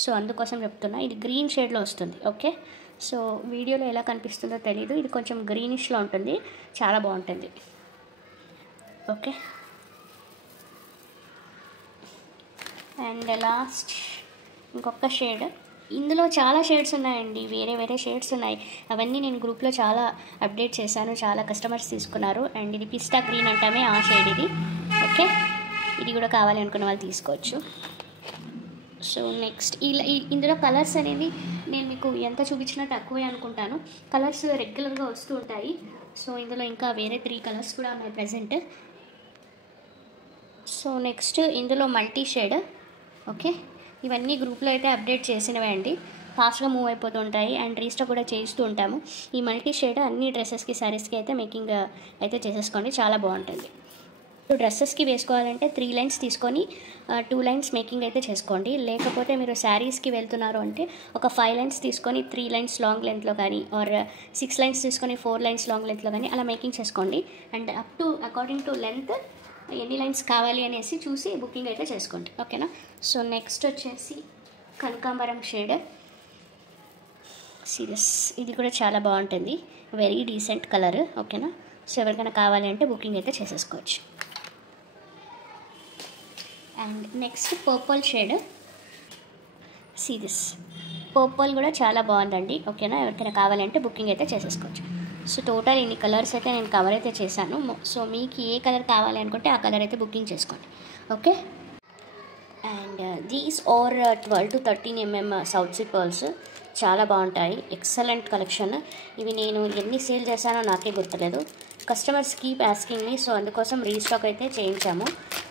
సో అందుకోసం చెప్తున్నా. ఇది గ్రీన్ షేడ్లో వస్తుంది. ఓకే, సో వీడియోలో ఎలా కనిపిస్తుందో తెలీదు, ఇది కొంచెం గ్రీనిష్లో ఉంటుంది, చాలా బాగుంటుంది. ఓకే, అండ్ లాస్ట్ ఇంకొక షేడ్. ఇందులో చాలా షేడ్స్ ఉన్నాయండి, వేరే షేడ్స్ ఉన్నాయి. అవన్నీ నేను గ్రూప్లో చాలా అప్డేట్ చేశాను, చాలా కస్టమర్స్ తీసుకున్నారు. అండ్ ఇది పిస్తా గ్రీన్ అంటామే ఆ షేడ్ ఇది. ఓకే, ఇది కూడా కావాలి అనుకున్న వాళ్ళు తీసుకోవచ్చు. సో నెక్స్ట్ ఇందులో కలర్స్ అనేది నేను మీకు ఎంత చూపించినా తక్కువే అనుకుంటాను. కలర్స్ రెగ్యులర్గా వస్తూ ఉంటాయి. సో ఇందులో ఇంకా వేరే 3 కలర్స్ కూడా ఉన్నాయి ప్రజెంట్. సో నెక్స్ట్ ఇందులో మల్టీ షేడ్. ఓకే, ఇవన్నీ గ్రూప్లో అయితే అప్డేట్ చేసినవే అండి, ఫాస్ట్గా మూవ్ అయిపోతూ ఉంటాయి అండ్ రీస్టాక్ కూడా చేస్తూ ఉంటాము. ఈ మల్టీ షేడ్ అన్ని డ్రెస్సెస్కి శారీస్కి అయితే మేకింగ్ అయితే చేసేసుకోండి, చాలా బాగుంటుంది. డ్రెస్సెస్కి వేసుకోవాలంటే 3 లైన్స్ తీసుకొని 2 లైన్స్ మేకింగ్ అయితే చేసుకోండి. లేకపోతే మీరు శారీస్కి వెళ్తున్నారు అంటే ఒక 5 లైన్స్ తీసుకొని 3 లైన్స్ లాంగ్ లెంత్లో కానీ, ఆర్ 6 లైన్స్ తీసుకొని 4 లైన్స్ లాంగ్ లెంత్లో కానీ అలా మేకింగ్ చేసుకోండి. And up to according to length ఎన్ని లైన్స్ కావాలి అనేసి చూసి బుకింగ్ అయితే చేసుకోండి. ఓకేనా, సో నెక్స్ట్ వచ్చేసి కనకాంబరం షేడ్ సీరియస్. ఇది కూడా చాలా బాగుంటుంది, వెరీ డీసెంట్ కలర్. ఓకేనా, సో ఎవరికైనా కావాలి అంటే బుకింగ్ అయితే చేసేసుకోవచ్చు. And next purple shade. Serious, purple కూడా చాలా బాగుందండి. ఓకేనా, ఎవరికైనా కావాలంటే బుకింగ్ అయితే చేసేసుకోవచ్చు. సో టోటల్ ఇన్ని కలర్స్ అయితే నేను కవర్ అయితే చేశాను. సో మీకు ఏ కలర్ కావాలి అనుకుంటే ఆ కలర్ అయితే బుకింగ్ చేసుకోండి. Okay, and these are 12 to 13 mm south sea pearls, చాలా బాగుంటాయి, ఎక్సలెంట్ కలెక్షన్. ఇవి నేను ఎన్ని సేల్ చేశానో నాకే గుర్తులేదు. Customers keep asking me, so అందుకోసం రీస్టాక్ అయితే చేయించాము.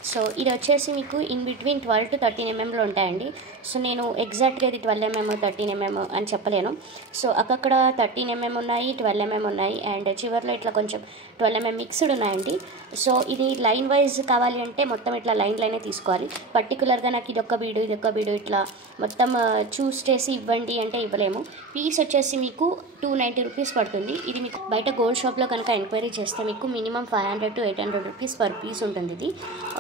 సో ఇది వచ్చేసి మీకు ఇన్ బిట్వీన్ 12 to 13 mmలో ఉంటాయండి. సో నేను ఎగ్జాక్ట్గా ఇది 12 mm 13 mm అని చెప్పలేను. సో అక్కడ 13 mm ఉన్నాయి, 12 mm ఉన్నాయి, అండ్ చివర్లో ఇట్లా కొంచెం 12 mm మిక్స్డ్ ఉన్నాయండి. సో ఇది లైన్ వైజ్ కావాలి అంటే మొత్తం ఇట్లా లైనే తీసుకోవాలి. పర్టికులర్గా నాకు ఇదొక్క బీడు ఇట్లా మొత్తం చూస్ చేసి ఇవ్వండి అంటే ఇవ్వలేము. పీస్ వచ్చేసి మీకు 290 రూపీస్ పడుతుంది. ఇది మీకు బయట గోల్డ్ షాప్లో కనుక ఎంక్వైరీ చేస్తే మీకు minimum 500 to 800 rupees per piece ఉంటుంది ఇది.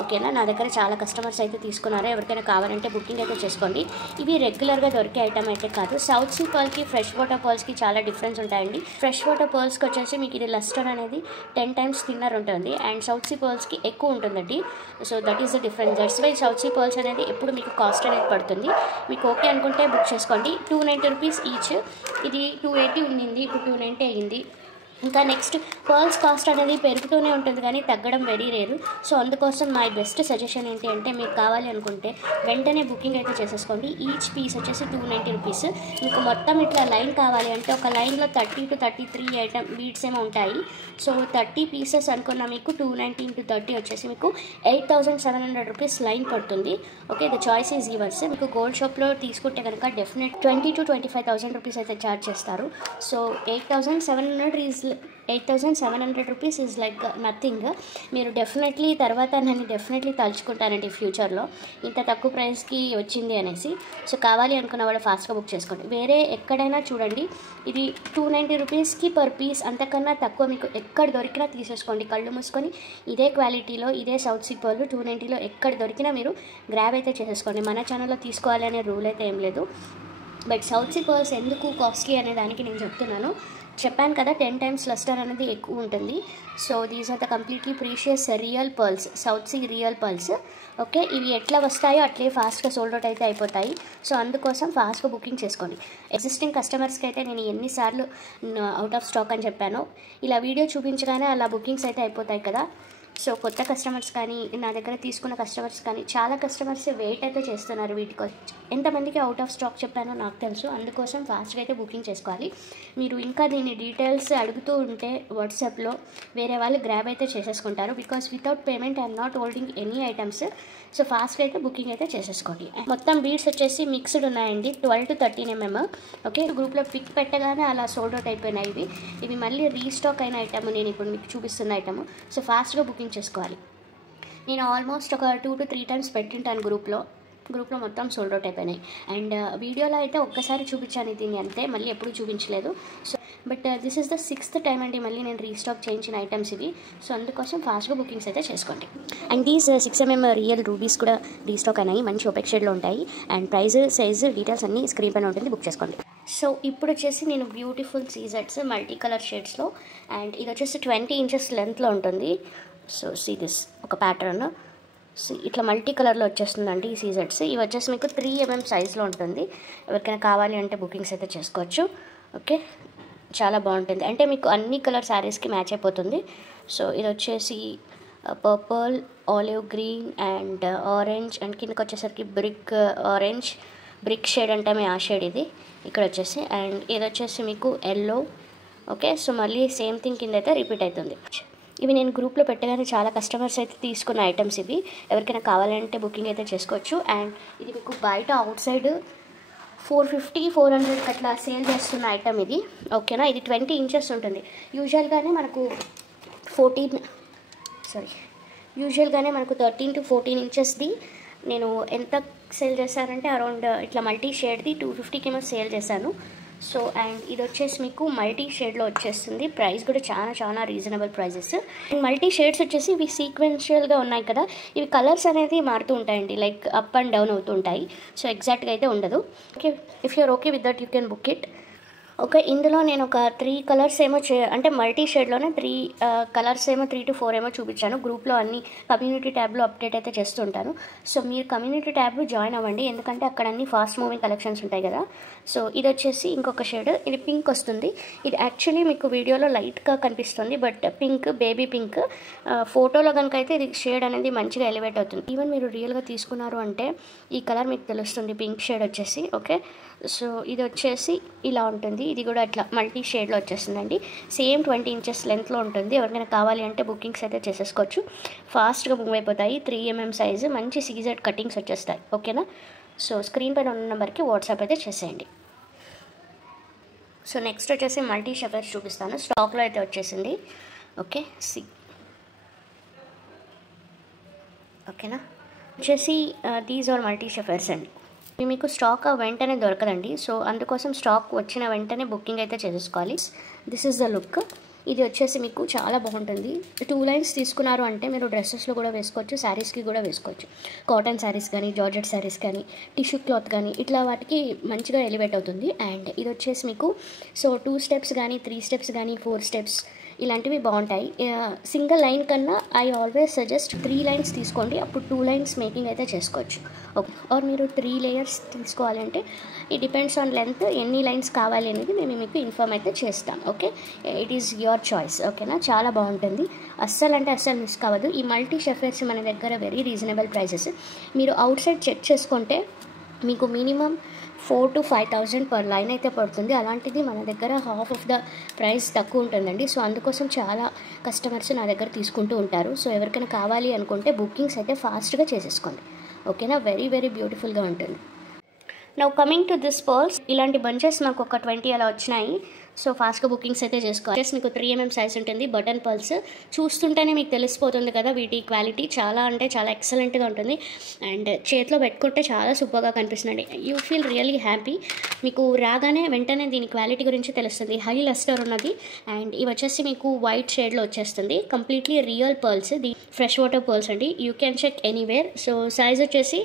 ఓకేనా, నా దగ్గర చాలా కస్టమర్స్ అయితే తీసుకున్నారు. ఎవరికైనా కావాలంటే బుకింగ్ అయితే చేసుకోండి. ఇవి రెగ్యులర్గా దొరికే ఐటమ్ అయితే కాదు. సౌత్ సీ పర్ల్కి ఫ్రెష్ వాటర్ పర్ల్స్కి చాలా డిఫరెన్స్ ఉంటాయండి. ఫ్రెష్ వాటర్ పర్ల్స్కి వచ్చేసి మీకు ఇది లస్టర్ అనేది 10 times థిన్నర్ ఉంటుంది, అండ్ సౌత్ సీ పర్ల్స్కి ఎక్కువ ఉంటుందండి. So that is the difference. That's why south sea pearls అనేది ఎప్పుడు మీకు కాస్ట్ అనేది పడుతుంది. మీకు ఓకే అనుకుంటే బుక్ చేసుకోండి. 290 రూపీస్ ఈచ్. ఇది 280 ఉండింది, ఇప్పుడు 290 అయ్యింది. ఇంకా నెక్స్ట్ పర్ల్స్ కాస్ట్ అనేది పెరుగుతూనే ఉంటుంది కానీ తగ్గడం వెరీ రేరు. సో అందుకోసం మై బెస్ట్ సజెషన్ ఏంటి అంటే, మీకు కావాలి అనుకుంటే వెంటనే బుకింగ్ అయితే చేసేసుకోండి. ఈచ్ పీస్ వచ్చేసి 290 రూపీస్. మీకు మొత్తం ఇట్లా లైన్ కావాలి అంటే ఒక లైన్లో 30 to 33 ఐటమ్ బీడ్స్ ఏమో ఉంటాయి. సో 30 పీసెస్ అనుకున్న మీకు 290 into 30 వచ్చేసి మీకు 8700 రూపీస్ లైన్ పడుతుంది. Okay, the choice is yours. మీకు గోల్డ్ షాప్లో తీసుకుంటే కనుక డెఫినెట్ 20 to 25,000 రూపీస్ అయితే ఛార్జ్ చేస్తారు. So 8,700 rupees is like nothing. మీరు డెఫినెట్లీ తర్వాత నన్ను డెఫినెట్లీ తలుచుకుంటానండి ఫ్యూచర్లో, ఇంత తక్కువ ప్రైస్కి వచ్చింది అనేసి. సో కావాలి అనుకున్న వాళ్ళు ఫాస్ట్గా బుక్ చేసుకోండి. వేరే ఎక్కడైనా చూడండి, ఇది 290 రూపీస్కి పర్ పీస్, అంతకన్నా తక్కువ మీకు ఎక్కడ దొరికినా తీసేసుకోండి. కళ్ళు మూసుకొని ఇదే క్వాలిటీలో ఇదే సౌత్ సీ పర్ల్ 290లో ఎక్కడ దొరికినా మీరు గ్రాబ్ అయితే చేసేసుకోండి. మన ఛానల్లో తీసుకోవాలి అనే రూల్ అయితే ఏం లేదు. బట్ సౌత్ సీ పర్ల్స్ ఎందుకు కాస్ట్లీ అనే దానికి నేను చెప్తున్నాను. చెప్పాను కదా 10 times లస్టర్ అనేది ఎక్కువ ఉంటుంది. So these are the completely precious real pearls, south sea real pearls. Okay, ఇవి ఎట్లా వస్తాయో అట్లే ఫాస్ట్గా సోల్డ్ అవుట్ అయితే అయిపోతాయి. సో అందుకోసం ఫాస్ట్గా బుకింగ్ చేసుకోండి. ఎగ్జిస్టింగ్ కస్టమర్స్కి అయితే నేను ఎన్నిసార్లు అవుట్ ఆఫ్ స్టాక్ అని చెప్పాను, ఇలా వీడియో చూపించగానే అలా బుకింగ్స్ అయితే అయిపోతాయి కదా. సో కొత్త కస్టమర్స్ కానీ నా దగ్గర తీసుకున్న కస్టమర్స్ కానీ చాలా కస్టమర్స్ వెయిట్ అయితే చేస్తున్నారు వీటికి. ఎంతమందికి అవుట్ ఆఫ్ స్టాక్ చెప్పానో నాకు తెలుసు, అందుకోసం ఫాస్ట్గా అయితే బుకింగ్ చేసుకోవాలి. మీరు ఇంకా దీని డీటెయిల్స్ అడుగుతూ ఉంటే వాట్సాప్లో వేరే వాళ్ళు గ్రాబ్ అయితే చేసేసుకుంటారు. Because without payment I'm not holding any items. So ఫాస్ట్గా అయితే బుకింగ్ అయితే చేసేసుకోండి. మొత్తం బీడ్స్ వచ్చేసి మిక్స్డ్ ఉన్నాయండి, 12 to 13 mm. ఓకే, గ్రూప్లో పిక్ పెట్టగానే అలా సోల్డ్ అవుట్ అయిపోయినాయి. ఇవి మళ్ళీ రీస్టాక్ అయిన ఐటమ్, నేను ఇప్పుడు మీకు చూపిస్తున్న ఐటమ్. సో ఫాస్ట్గా బుకింగ్ చేసుకోవాలి. నేను ఆల్మోస్ట్ ఒక 2 to 3 times పెట్టింటాను గ్రూప్లో మొత్తం సోల్డ్ అవుట్ అయిపోయినాయి. అండ్ వీడియోలో అయితే ఒక్కసారి చూపించాను దీన్ని అంతే, మళ్ళీ ఎప్పుడు చూపించలేదు. So but this is the 6th time అండి మళ్ళీ నేను రీస్టాక్ చేయించిన ఐటమ్స్ ఇవి. సో అందుకోసం ఫాస్ట్గా బుకింగ్స్ అయితే చేసుకోండి. And these 6 mm real rubies కూడా రీస్టాక్ అయినాయి, మంచి ఓపెక్ షేడ్లో ఉంటాయి. అండ్ ప్రైస్, సైజు, డీటెయిల్స్ అన్నీ స్క్రీన్ పైన ఉంటుంది, బుక్ చేసుకోండి. సో ఇప్పుడు వచ్చేసి నేను బ్యూటిఫుల్ సీజెట్స్ మల్టీ కలర్ షేడ్స్లో, అండ్ ఇది వచ్చేసి 20 inches లెంత్లో ఉంటుంది. సో సీ దిస్ ఒక ప్యాటర్న్, ఇట్లా మల్టీ కలర్లో వచ్చేస్తుందండి ఈ సీజెట్స్. ఇవి వచ్చేసి మీకు 3 mm సైజ్లో ఉంటుంది. ఎవరికైనా కావాలి అంటే బుకింగ్స్ అయితే చేసుకోవచ్చు. ఓకే, చాలా బాగుంటుంది, అంటే మీకు అన్ని కలర్ శారీస్కి మ్యాచ్ అయిపోతుంది. సో ఇది వచ్చేసి purple, olive green and orange, and కిందకి వచ్చేసరికి బ్రిక్ ఆరెంజ్, బ్రిక్ షేడ్ అంటే ఆ షేడ్ ఇది ఇక్కడ వచ్చేసి. అండ్ ఇది వచ్చేసి మీకు ఎల్లో. ఓకే, సో మళ్ళీ సేమ్ థింగ్ కింద అయితే రిపీట్ అవుతుంది. ఇవి నేను గ్రూప్లో పెట్టగానే చాలా కస్టమర్స్ అయితే తీసుకున్న ఐటమ్స్ ఇవి. ఎవరికైనా కావాలంటే బుకింగ్ అయితే చేసుకోవచ్చు. అండ్ ఇది మీకు బయట అవుట్ సైడ్ 450-400 అట్లా సేల్ చేస్తున్న ఐటమ్ ఇది. ఓకేనా, ఇది 20 inches ఉంటుంది. యూజువల్గానే మనకు 13 to 14 inchesది నేను ఎంత సేల్ చేశానంటే అరౌండ్ ఇట్లా మల్టీ షేడ్ది 250కి ఏమో సేల్ చేశాను. సో అండ్ ఇది వచ్చేసి మీకు మల్టీ షేడ్లో వచ్చేస్తుంది. ప్రైస్ కూడా చాలా reasonable prices. And multi shades వచ్చేసి ఇవి సీక్వెన్షియల్గా ఉన్నాయి కదా, ఇవి కలర్స్ అనేది మారుతూ ఉంటాయండి, లైక్ అప్ అండ్ డౌన్ అవుతూ ఉంటాయి. సో ఎగ్జాక్ట్గా అయితే ఉండదు. Okay, if you're okay with that you can book it. Okay, ఇందులో నేను ఒక 3 కలర్స్ ఏమో అంటే మల్టీ షేడ్లోనే 3 కలర్స్ ఏమో 3 to 4 ఏమో చూపించాను. గ్రూప్లో అన్ని కమ్యూనిటీ ట్యాబ్లో అప్డేట్ అయితే చేస్తుంటాను. సో మీరు కమ్యూనిటీ ట్యాబ్ జాయిన్ అవ్వండి, ఎందుకంటే అక్కడ అన్ని ఫాస్ట్ మూవింగ్ కలెక్షన్స్ ఉంటాయి కదా. సో ఇది వచ్చేసి ఇంకొక షేడ్, ఇది పింక్ వస్తుంది. ఇది యాక్చువల్లీ మీకు వీడియోలో లైట్గా కనిపిస్తుంది, బట్ పింక్, బేబీ పింక్. ఫోటోలో కనుక అయితే ఇది షేడ్ అనేది మంచిగా ఎలివేట్ అవుతుంది. ఈవెన్ మీరు రియల్గా తీసుకున్నారు అంటే ఈ కలర్ మీకు తెలుస్తుంది, పింక్ షేడ్ వచ్చేసి. ఓకే, సో ఇది వచ్చేసి ఇలా ఉంటుంది. ఇది కూడా ఇట్లా మల్టీ షేడ్లో వచ్చేస్తుందండి. సేమ్ 20 inches లెంత్లో ఉంటుంది. ఎవరికైనా కావాలి అంటే బుకింగ్స్ అయితే చేసేసుకోవచ్చు, ఫాస్ట్గా మూవ్ అయిపోతాయి. 3 mm సైజు, మంచి సీజెడ్ కటింగ్స్ వచ్చేస్తాయి. ఓకేనా, సో స్క్రీన్ పైన ఉన్న నెంబర్కి వాట్సాప్ అయితే చేసేయండి. సో నెక్స్ట్ వచ్చేసి మల్టీ షఫర్స్ చూపిస్తాను, స్టాక్లో అయితే వచ్చేసింది. ఓకే, ఓకేనా, వచ్చేసి దీస్ ఆర్ మల్టీ షఫర్స్ అండి. ఇవి మీకు స్టాక్ వెంటనే దొరకదండి. సో అందుకోసం స్టాక్ వచ్చిన వెంటనే బుకింగ్ అయితే చేసేసుకోవాలి. This is the look. ఇది వచ్చేసి మీకు చాలా బాగుంటుంది. 2 lines తీసుకున్నారు అంటే మీరు డ్రెస్సెస్లో కూడా వేసుకోవచ్చు, శారీస్కి కూడా వేసుకోవచ్చు. కాటన్ శారీస్ కానీ, జార్జెట్ శారీస్ కానీ, టిష్యూ క్లాత్ కానీ, ఇట్లా వాటికి మంచిగా ఎలివేట్ అవుతుంది. అండ్ ఇది వచ్చేసి మీకు సో 2 steps కానీ, 3 steps కానీ, 4 steps ఇలాంటివి బాగుంటాయి. సింగిల్ లైన్ కన్నా ఐ ఆల్వేస్ సజెస్ట్ 3 లైన్స్ తీసుకోండి, అప్పుడు 2 లైన్స్ మేకింగ్ అయితే చేసుకోవచ్చు. ఓకే, ఆర్ మీరు 3 లేయర్స్ తీసుకోవాలంటే ఇట్ డిపెండ్స్ ఆన్ లెంత్, ఎన్ని లైన్స్ కావాలి అనేది మేము మీకు ఇన్ఫార్మ్ అయితే చేస్తాం. Okay, it is your choice. ఓకేనా, చాలా బాగుంటుంది, అస్సలు అంటే అస్సలు మిస్ కావద్దు. ఈ మల్టీ షెఫర్స్ మన దగ్గర వెరీ రీజనబుల్ ప్రైసెస్. మీరు అవుట్ సైడ్ చెక్ చేసుకుంటే మీకు మినిమం 4,000 to 5,000 పర్ లైన్ అయితే పడుతుంది. అలాంటిది మన దగ్గర హాఫ్ ఆఫ్ ద ప్రైస్ తక్కువ ఉంటుందండి. సో అందుకోసం చాలా కస్టమర్స్ నా దగ్గర తీసుకుంటూ ఉంటారు. సో ఎవరికైనా కావాలి అనుకుంటే బుకింగ్స్ అయితే ఫాస్ట్గా చేసేసుకోండి. ఓకేనా, వెరీ వెరీ బ్యూటిఫుల్గా ఉంటుంది. Now coming to this pearls, ఇలాంటి బంచెస్ నాకు ఒక 20 అలా వచ్చినాయి. సో ఫాస్ట్గా బుకింగ్స్ అయితే చేసుకోవాలి. మీకు 3mm సైజ్ ఉంటుంది, బటన్ పర్ల్స్. చూస్తుంటేనే మీకు తెలిసిపోతుంది కదా వీటి క్వాలిటీ చాలా అంటే చాలా ఎక్సలెంట్గా ఉంటుంది. అండ్ చేతిలో పెట్టుకుంటే చాలా సూపర్గా కనిపిస్తుంది. You feel really happy. మీకు రాగానే వెంటనే దీని క్వాలిటీ గురించి తెలుస్తుంది. హై లస్టర్ ఉన్నది అండ్ ఇవి వచ్చేసి మీకు వైట్ షేడ్లో వచ్చేస్తుంది. Completely real pearls, the fresh water pearls అండి. You can check anywhere. So size వచ్చేసి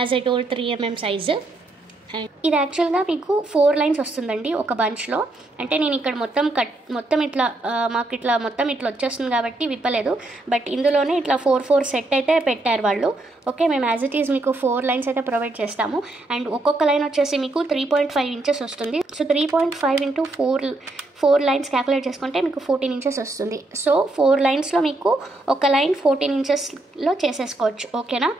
as I told 3mm size. And ఇది యాక్చువల్గా మీకు 4 లైన్స్ వస్తుందండి ఒక బంచ్లో. అంటే నేను ఇక్కడ మొత్తం ఇట్లా మాకు ఇట్లా మొత్తం ఇట్లా వచ్చేస్తుంది కాబట్టి విప్పలేదు. బట్ ఇందులోనే ఇట్లా 4 సెట్ అయితే పెట్టారు వాళ్ళు. ఓకే, మేము యాజ్ ఇట్ ఈజ్ మీకు 4 లైన్స్ అయితే ప్రొవైడ్ చేస్తాము. అండ్ ఒక్కొక్క లైన్ వచ్చేసి మీకు 3.5 ఇంచెస్ వస్తుంది. సో 3.5 into 4 లైన్స్ క్యాలిక్యులేట్ చేసుకుంటే మీకు 14 ఇంచెస్ వస్తుంది. సో 4 లైన్స్లో మీకు ఒక లైన్ 14 ఇంచెస్లో చేసేసుకోవచ్చు. ఓకేనా,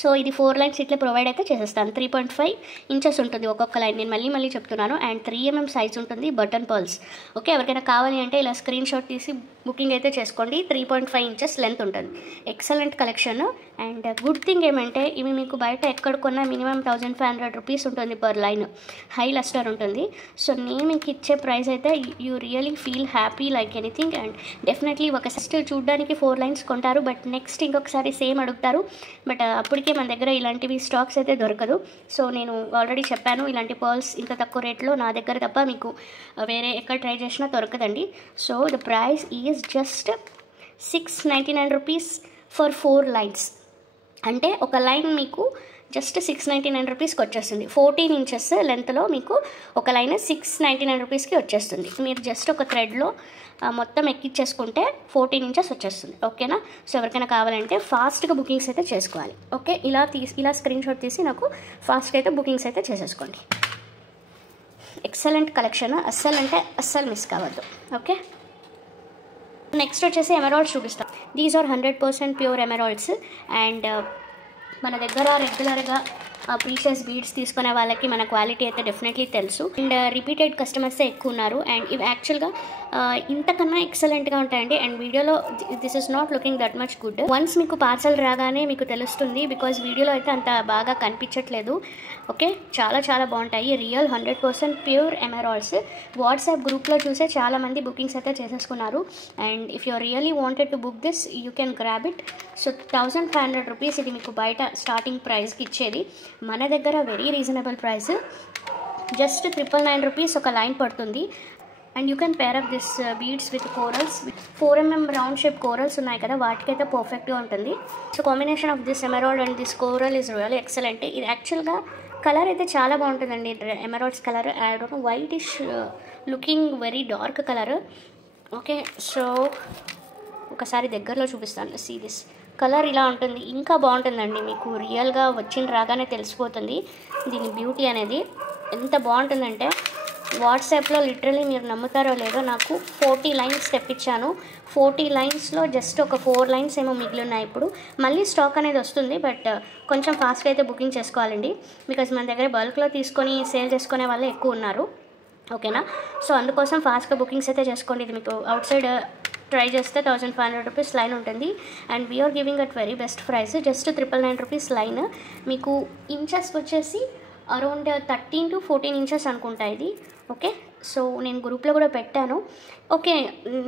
సో ఇది 4 లైన్స్ ఇట్లా ప్రొవైడ్ అయితే చేసేస్తాను. 3.5 ఇంచెస్ ఉంటుంది ఒక్కొక్క లైన్, నేను మళ్ళీ చెప్తున్నాను. అండ్ 3mm సైజ్ ఉంటుంది, బటన్ పర్ల్స్. ఓకే, ఎవరికైనా కావాలి అంటే ఇలా స్క్రీన్ షాట్ తీసి బుకింగ్ అయితే చేసుకోండి. 3.5 ఇంచెస్ లెంత్ ఉంటుంది. Excellent collection. And good thing ఏమంటే ఇవి మీకు బయట ఎక్కడ కొన్నా మినిమం 1,500 రూపీస్ ఉంటుంది పర్ లైన్. హై లస్టర్ ఉంటుంది. సో నేను మీకు ఇచ్చే ప్రైస్ అయితే you really feel happy like anything. And definitely ఒక స్టిల్ చూడడానికి 4 లైన్స్ కొంటారు, బట్ నెక్స్ట్ ఇంకొకసారి సేమ్ అడుగుతారు. బట్ అప్పటికే మన దగ్గర ఇలాంటివి స్టాక్స్ అయితే దొరకదు. సో నేను ఆల్రెడీ చెప్పాను, ఇలాంటి పర్ల్స్ ఇంత తక్కువ రేట్లో నా దగ్గర తప్ప మీకు వేరే ఎక్కడ ట్రై చేసినా దొరకదండి. So the price is just 699 rupees for 4 lines. అంటే ఒక లైన్ మీకు జస్ట్ 699 రూపీస్కి వచ్చేస్తుంది. 14 ఇంచెస్ లెంత్లో మీకు ఒక లైన్ 699 రూపీస్కి వచ్చేస్తుంది. మీరు జస్ట్ ఒక థ్రెడ్లో మొత్తం ఎక్కించేసుకుంటే 14 ఇంచెస్ వచ్చేస్తుంది. ఓకేనా, సో ఎవరికైనా కావాలంటే ఫాస్ట్గా బుకింగ్స్ అయితే చేసుకోవాలి. ఓకే, ఇలా స్క్రీన్ షాట్ తీసి నాకు ఫాస్ట్గా అయితే బుకింగ్స్ అయితే చేసేసుకోండి. ఎక్సలెంట్ కలెక్షన్, అస్సలు అంటే అస్సలు మిస్ కావద్దు. ఓకే, నెక్స్ట్ వచ్చేసి ఎమరాల్డ్స్ చూపిస్తాం. These are 100% pure emeralds. And మన దగ్గర రెగ్యులర్గా ప్రీషియస్ బీడ్స్ తీసుకునే వాళ్ళకి మన క్వాలిటీ అయితే డెఫినెట్లీ తెలుసు. అండ్ రిపీటెడ్ కస్టమర్సే ఎక్కువ ఉన్నారు. అండ్ ఇవి యాక్చువల్గా ఇంతకన్నా ఎక్సలెంట్గా ఉంటాయండి. అండ్ వీడియోలో this is not looking that much good. Once మీకు పార్సల్ రాగానే మీకు తెలుస్తుంది, బికాజ్ వీడియోలో అయితే అంత బాగా కనిపించట్లేదు. ఓకే, చాలా చాలా బాగుంటాయి. Real 100% pure emeralds. వాట్సాప్ గ్రూప్లో చూసే చాలామంది బుకింగ్స్ అయితే చేసేసుకున్నారు. And if you really wanted to book this you can grab it. So 1,500 rupees ఇది మీకు బయట స్టార్టింగ్ ప్రైస్కి ఇచ్చేది. మన దగ్గర very reasonable price, just 999 rupees ఒక లైన్ పడుతుంది. And you can pair up this beads with corals. 4mm round shape corals ఉన్నాయి కదా, వాటికైతే పర్ఫెక్ట్గా ఉంటుంది. So combination of this emerald and this coral is really excellent. ఇది యాక్చువల్గా కలర్ అయితే చాలా బాగుంటుందండి. Emeralds colour I don't know whitish looking very dark colour. Okay, so ఒకసారి దగ్గరలో చూపిస్తాను. సీ దిస్ కలర్ ఇలా ఉంటుంది, ఇంకా బాగుంటుందండి. మీకు రియల్గా వచ్చిన రాగానే తెలిసిపోతుంది దీని బ్యూటీ అనేది ఎంత బాగుంటుందంటే. వాట్సాప్లో లిటరలీ మీరు నమ్ముతారో లేదో, నాకు 40 లైన్స్ తెప్పించాను. 40 లైన్స్లో జస్ట్ ఒక 4 లైన్స్ ఏమో మిగిలి ఉన్నాయి. ఇప్పుడు మళ్ళీ స్టాక్ అనేది వస్తుంది, బట్ కొంచెం ఫాస్ట్గా అయితే బుకింగ్ చేసుకోవాలండి. బికాజ్ మన దగ్గర బల్క్లో తీసుకొని సేల్ చేసుకునే వాళ్ళే ఎక్కువ ఉన్నారు. ఓకేనా, సో అందుకోసం ఫాస్ట్గా బుకింగ్స్ అయితే చేసుకోండి. ఇది మీకు అవుట్ సైడ్ ట్రై చేస్తే 1,500 రూపీస్ లైన్ ఉంటుంది. And we're giving at very best price, just 999 rupees line. మీకు ఇంచెస్ వచ్చేసి అరౌండ్ 13 to 14 ఇంచెస్ అనుకుంటా ఇది. ఓకే, సో నేను గ్రూప్లో కూడా పెట్టాను. ఓకే,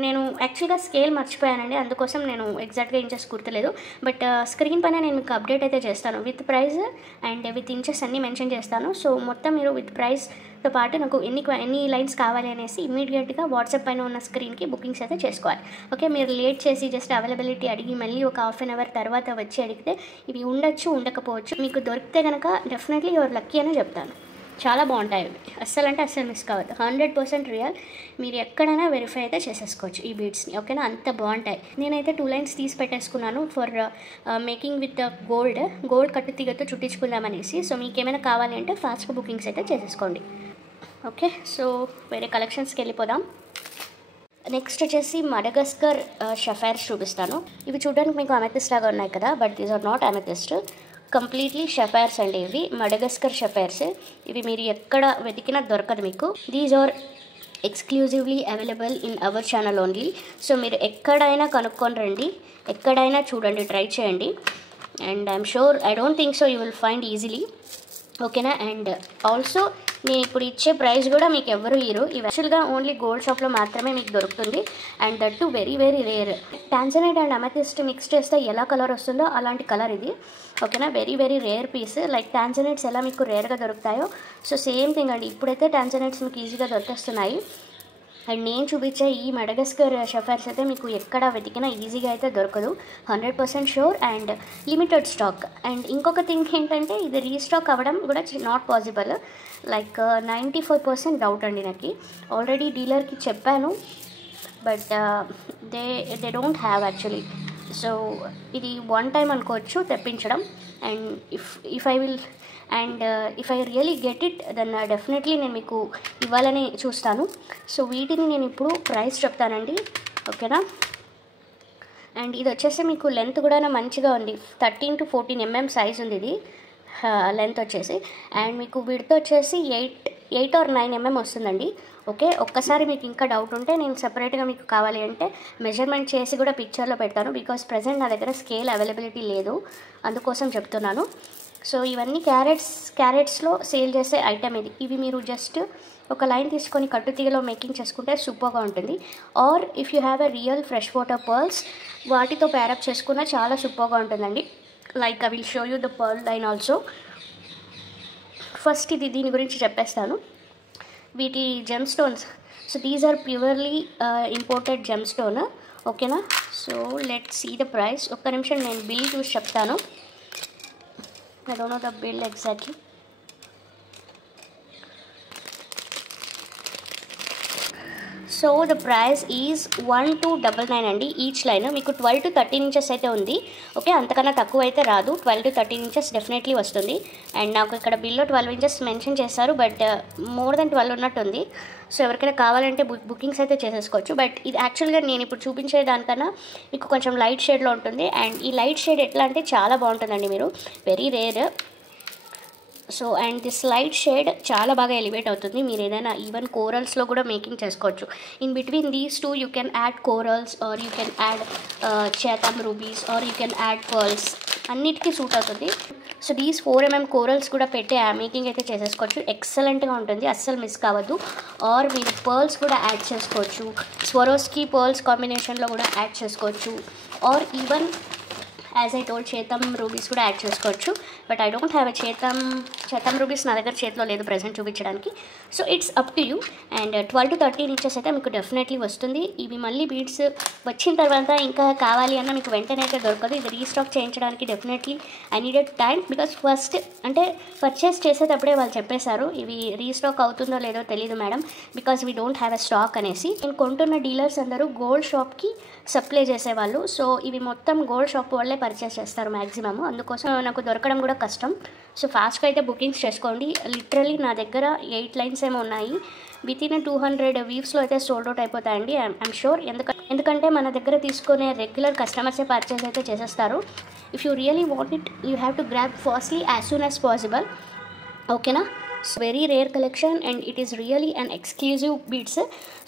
నేను యాక్చువల్గా స్కేల్ మర్చిపోయానండి, అందుకోసం నేను ఎగ్జాక్ట్గా ఇంచెస్ గుర్తులేదు. బట్ స్క్రీన్ పైన నేను మీకు అప్డేట్ అయితే చేస్తాను with price and with inches అన్నీ మెన్షన్ చేస్తాను. సో మొత్తం మీరు విత్ ప్రైస్తో పాటు నాకు ఎన్ని లైన్స్ కావాలి అనేసి ఇమీడియట్గా వాట్సాప్ పైన ఉన్న స్క్రీన్కి బుకింగ్స్ అయితే చేసుకోవాలి. ఓకే, మీరు లేట్ చేసి జస్ట్ అవైలబిలిటీ అడిగి మళ్ళీ ఒక హాఫ్ అన్ అవర్ తర్వాత వచ్చి అడిగితే ఇవి ఉండొచ్చు ఉండకపోవచ్చు. మీకు దొరికితే కనుక డెఫినెట్లీ యువర్ లక్కీ అనే చెప్తాను. చాలా బాగుంటాయి అవి, అస్సలు అంటే అస్సలు మిస్ కావద్దు. 100% రియల్. మీరు ఎక్కడైనా వెరిఫై అయితే చేసేసుకోవచ్చు ఈ బీడ్స్ని, ఓకేనా? అంత బాగుంటాయి. నేనైతే 2 లైన్స్ తీసి పెట్టేసుకున్నాను ఫర్ మేకింగ్ విత్ గోల్డ్ కట్టు తీగతో చుట్టించుకుందామనేసి. సో మీకు ఏమైనా కావాలి అంటే ఫాస్ట్గా బుకింగ్స్ అయితే చేసేసుకోండి. ఓకే, సో వేరే కలెక్షన్స్కి వెళ్ళిపోదాం. నెక్స్ట్ వచ్చేసి మడగస్కర్ షఫైర్స్ చూపిస్తాను. ఇవి చూడడానికి మీకు అమెథిస్ట్ లాగా ఉన్నాయి కదా, but these are not amethyst, completely sapphires అండి. ఇవి మడగస్కర్ షఫైర్స్. ఇవి మీరు ఎక్కడ వెతికినా దొరకదు మీకు. These are exclusively available in our channel only. So మీరు ఎక్కడైనా కనుక్కొని రండి, ఎక్కడైనా చూడండి, ట్రై చేయండి. And I'm sure, I don't think so you will find easily, ఓకేనా? అండ్ ఆల్సో నేను ఇప్పుడు ఇచ్చే ప్రైస్ కూడా మీకు ఎవరు ఇవ్వరు. ఇవి యాక్చువల్గా ఓన్లీ గోల్డ్ షాప్లో మాత్రమే మీకు దొరుకుతుంది. And that too very very rare. Tanzanite and amethyst mix చేస్తే ఎలా కలర్ వస్తుందో అలాంటి కలర్ ఇది, ఓకేనా? Very very rare piece. Like tanzanites ఎలా మీకు రేర్గా దొరుకుతాయో, సో సేమ్ థింగ్ అండి. ఇప్పుడైతే టాంజనైట్స్ మీకు ఈజీగా దొరికేస్తున్నాయి. అండ్ నేను చూపించే ఈ మడగస్కర్ షఫైర్స్ అయితే మీకు ఎక్కడ వెతికినా ఈజీగా అయితే దొరకదు, 100% sure. And limited stock. And ఇంకొక థింగ్ ఏంటంటే ఇది రీస్టాక్ అవ్వడం కూడా నాట్ పాసిబుల్. లైక్ 95% డౌట్ అండి నాకు. ఆల్రెడీ డీలర్కి చెప్పాను, but they don't have actually. So ఇది వన్ టైం అనుకోవచ్చు తెప్పించడం. And if I really get it then definitely నేను మీకు ఇవ్వాలని చూస్తాను. సో వీటిని నేను ఇప్పుడు ప్రైస్ చెప్తానండి, ఓకేనా? అండ్ ఇది వచ్చేసి మీకు లెంత్ కూడా మంచిగా ఉంది, 13 to 14 mm సైజ్ ఉంది ఇది లెంత్ వచ్చేసి. అండ్ మీకు విడ్త్ వచ్చేసి 8 or 9 mm వస్తుందండి, ఓకే? ఒక్కసారి మీకు ఇంకా డౌట్ ఉంటే నేను సెపరేట్గా మీకు కావాలి అంటే మెజర్మెంట్ చేసి కూడా పిక్చర్లో పెడతాను. బికాస్ ప్రజెంట్ నా దగ్గర స్కేల్ అవైలబిలిటీ లేదు, అందుకోసం చెప్తున్నాను. సో ఇవన్నీ క్యారెట్స్లో సేల్ చేసే ఐటమ్ ఇది. ఇవి మీరు జస్ట్ ఒక లైన్ తీసుకొని కట్టుతీగలో మేకింగ్ చేసుకుంటే సూపర్గా ఉంటుంది. Or if you have a real fresh water pearls, వాటితో ప్యారప్ చేసుకున్న చాలా సూపర్గా ఉంటుందండి. Like I will show you the pearl line also. First దీని గురించి చెప్పేస్తాను. వీటి gem stones, so these are purely imported gem stone, ఓకేనా? So let's see the price. ఒక్క నిమిషం నేను బిల్ చూసి చెప్తాను. I don't know the bill exactly. So the price is 1299 అండి ఈచ్ లైన్. మీకు 12 to 13 inches అయితే ఉంది, ఓకే? అంతకన్నా తక్కువ అయితే రాదు, 12 to 13 inches డెఫినెట్లీ వస్తుంది. అండ్ నాకు ఇక్కడ బిల్లో 12 inches మెన్షన్ చేశారు, బట్ మోర్ దెన్ 12 ఉన్నట్టుంది. సో ఎవరికైనా కావాలంటే బుకింగ్స్ అయితే చేసేసుకోవచ్చు. బట్ ఇది యాక్చువల్గా నేను ఇప్పుడు చూపించే దానికన్నా మీకు కొంచెం లైట్ షేడ్లో ఉంటుంది. అండ్ ఈ లైట్ షేడ్ ఎట్లా అంటే చాలా బాగుంటుందండి, మీరు very rare. So and this light shade చాలా బాగా ఎలివేట్ అవుతుంది. మీరు ఏదైనా ఈవెన్ కోరల్స్లో కూడా మేకింగ్ చేసుకోవచ్చు. In between these two you can add corals, or you can add Chatham rubies, or you can add pearls, అన్నిటికీ సూట్ అవుతుంది. సో దీస్ 4 mm కోరల్స్ కూడా పెట్టి మేకింగ్ అయితే చేసేసుకోవచ్చు. ఎక్సలెంట్గా ఉంటుంది, అస్సలు మిస్ కావద్దు. ఆర్ మీరు పర్ల్స్ కూడా యాడ్ చేసుకోవచ్చు, స్వరోస్కి పర్ల్స్ కాంబినేషన్లో కూడా యాడ్ చేసుకోవచ్చు. Or even as I told Chatham rubies కూడా యాడ్ చేసుకోవచ్చు. But I don't have a Chatham rubies నా దగ్గర చేతిలో లేదు ప్రజెంట్ చూపించడానికి. So it's up to you. And 12 to 13 inches అయితే మీకు డెఫినెట్లీ వస్తుంది. ఇవి మళ్ళీ బీడ్స్ వచ్చిన తర్వాత ఇంకా కావాలి అన్న మీకు వెంటనే అయితే దొరకదు. ఇది రీస్టాక్ చేయించడానికి definitely I needed time. Because first అంటే పర్చేస్ చేసేటప్పుడే వాళ్ళు చెప్పేశారు ఇవి రీస్టాక్ అవుతుందో లేదో తెలియదు madam, because we don't have a stock అనేసి. నేను కొంటున్న డీలర్స్ అందరూ గోల్డ్ షాప్కి సప్లై చేసేవాళ్ళు. సో ఇవి మొత్తం గోల్డ్ షాప్ వాళ్ళే పర్చేస్ చేస్తారు మ్యాక్సిమమ్, అందుకోసం నాకు దొరకడం కూడా కష్టం. సో ఫాస్ట్గా అయితే బుకింగ్స్ చేసుకోండి. లిటరలీ నా దగ్గర 8 లైన్స్ ఏమో ఉన్నాయి, వితిన్ 200 వీవ్స్లో అయితే సోల్డ్ అవుట్ అయిపోతాయండి. I'm sure. ఎందుకంటే మన దగ్గర తీసుకునే రెగ్యులర్ కస్టమర్సే పర్చేస్ అయితే చేసేస్తారు. If you really want it you have to grab fastly as soon as possible, ఓకేనా? So very rare collection and it is really and exclusive beads.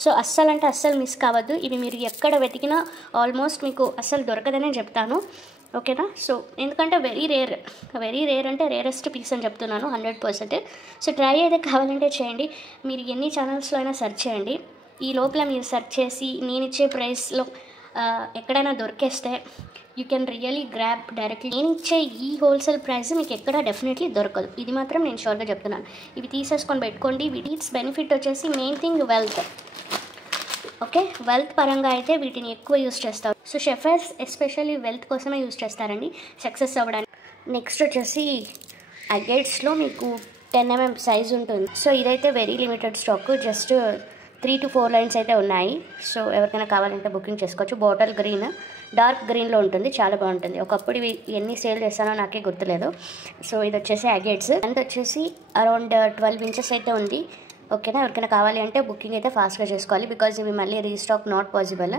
So అస్సలు అంటే అస్సలు మిస్ కావద్దు. ఇవి మీరు ఎక్కడ వెతికినా ఆల్మోస్ట్ మీకు అస్సలు దొరకదనే చెప్తాను, ఓకేనా? సో ఎందుకంటే వెరీ రేర్ అంటే రేరెస్ట్ పీస్ అని చెప్తున్నాను 100%. సో ట్రై అయితే కావాలంటే చేయండి. మీరు ఎన్ని ఛానల్స్లో అయినా సెర్చ్ చేయండి. ఈ లోపల మీరు సెర్చ్ చేసి నేను ఇచ్చే ప్రైస్లో ఎక్కడైనా దొరికేస్తే you can really grab directly. నేను ఇచ్చే ఈ హోల్సేల్ ప్రైస్ మీకు ఎక్కడ డెఫినెట్లీ దొరకదు, ఇది మాత్రం నేను షూర్గా చెప్తున్నాను. ఇవి తీసేసుకొని పెట్టుకోండి. వీటిస్ బెనిఫిట్ వచ్చేసి main thing wealth, okay? Wealth పరంగా అయితే వీటిని ఎక్కువ యూస్ చేస్తారు. సో షెఫర్స్ ఎస్పెషల్లీ వెల్త్ కోసమే యూస్ చేస్తారండి సక్సెస్ అవ్వడానికి. నెక్స్ట్ వచ్చేసి అగేట్స్లో మీకు 10 mm సైజ్ ఉంటుంది. సో ఇదైతే very limited stock, just 3 to 4 lines అయితే ఉన్నాయి. సో ఎవరికైనా కావాలంటే బుకింగ్ చేసుకోవచ్చు. బాటిల్ గ్రీన్, డార్క్ గ్రీన్లో ఉంటుంది, చాలా బాగుంటుంది. ఒకప్పుడు ఇవి ఎన్ని సేల్ చేస్తానో నాకే గుర్తులేదు. సో ఇది వచ్చేసి అగేట్స్, అండ్ వచ్చేసి అరౌండ్ 12 inches అయితే ఉంది. ఓకేనా, ఎవరికైనా కావాలి అంటే బుకింగ్ అయితే ఫాస్ట్గా చేసుకోవాలి, బికాజ్ ఇవి మళ్ళీ రీస్టాక్ నాట్ పాసిబుల్.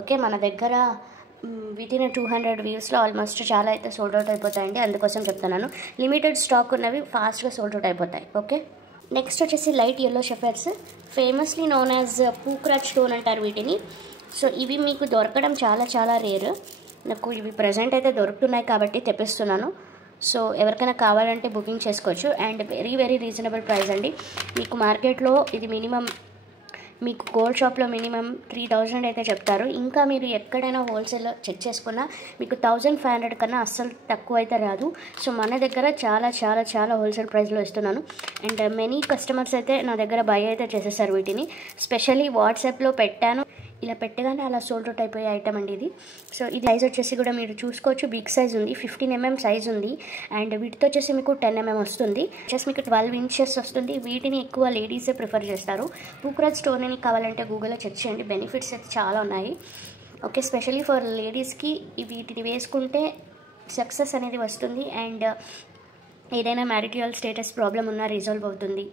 ఓకే, మన దగ్గర వితిన్ 200 వ్యూస్లో ఆల్మోస్ట్ చాలా అయితే సోల్డ్ అవుట్ అయిపోతాయండి, అందుకోసం చెప్తున్నాను. లిమిటెడ్ స్టాక్ ఉన్నవి ఫాస్ట్గా సోల్డ్ అవుట్ అయిపోతాయి. ఓకే, నెక్స్ట్ వచ్చేసి light yellow sapphires, famously known as pukhraj stone అంటారు వీటిని. సో ఇవి మీకు దొరకడం చాలా చాలా రేర్. నాకు ఇవి ప్రజెంట్ అయితే దొరుకుతున్నాయి కాబట్టి తెప్పిస్తున్నాను. సో ఎవరికైనా కావాలంటే బుకింగ్ చేసుకోవచ్చు. And very very reasonable price అండి. మీకు మార్కెట్లో ఇది మినిమం, మీకు గోల్డ్ షాప్లో మినిమం 3000 అయితే చెప్తారు. ఇంకా మీరు ఎక్కడైనా హోల్సేల్లో చెక్ చేసుకున్నా మీకు 1500 కన్నా అస్సలు తక్కువ అయితే రాదు. సో మన దగ్గర చాలా చాలా చాలా హోల్సేల్ ప్రైస్లో ఇస్తున్నాను. అండ్ మెనీ కస్టమర్స్ అయితే నా దగ్గర బై అయితే చేసేసారు వీటిని. స్పెషల్లీ వాట్సాప్లో పెట్టాను, ఇలా పెట్టగానే అలా సోల్డ్ అవుట్ అయిపోయే ఐటమ్ అండి ఇది. సో ఇది సైజ్ వచ్చేసి కూడా మీరు చూసుకోవచ్చు, బిగ్ సైజ్ ఉంది, 15 mm సైజ్ ఉంది. అండ్ వీటితో వచ్చేసి మీకు 10 mm వస్తుంది, వచ్చేసి మీకు 12 inches వస్తుంది. వీటిని ఎక్కువ లేడీసే ప్రిఫర్ చేస్తారు. పూక్రాజ్ స్టోన్ అని కావాలంటే గూగుల్లో చెక్ చేయండి, బెనిఫిట్స్ అయితే చాలా ఉన్నాయి. ఓకే, స్పెషల్లీ ఫర్ లేడీస్కి వీటిని వేసుకుంటే సక్సెస్ అనేది వస్తుంది. అండ్ ఏదైనా మ్యారిటల్ స్టేటస్ ప్రాబ్లం ఉన్నా రిజాల్వ్ అవుతుంది.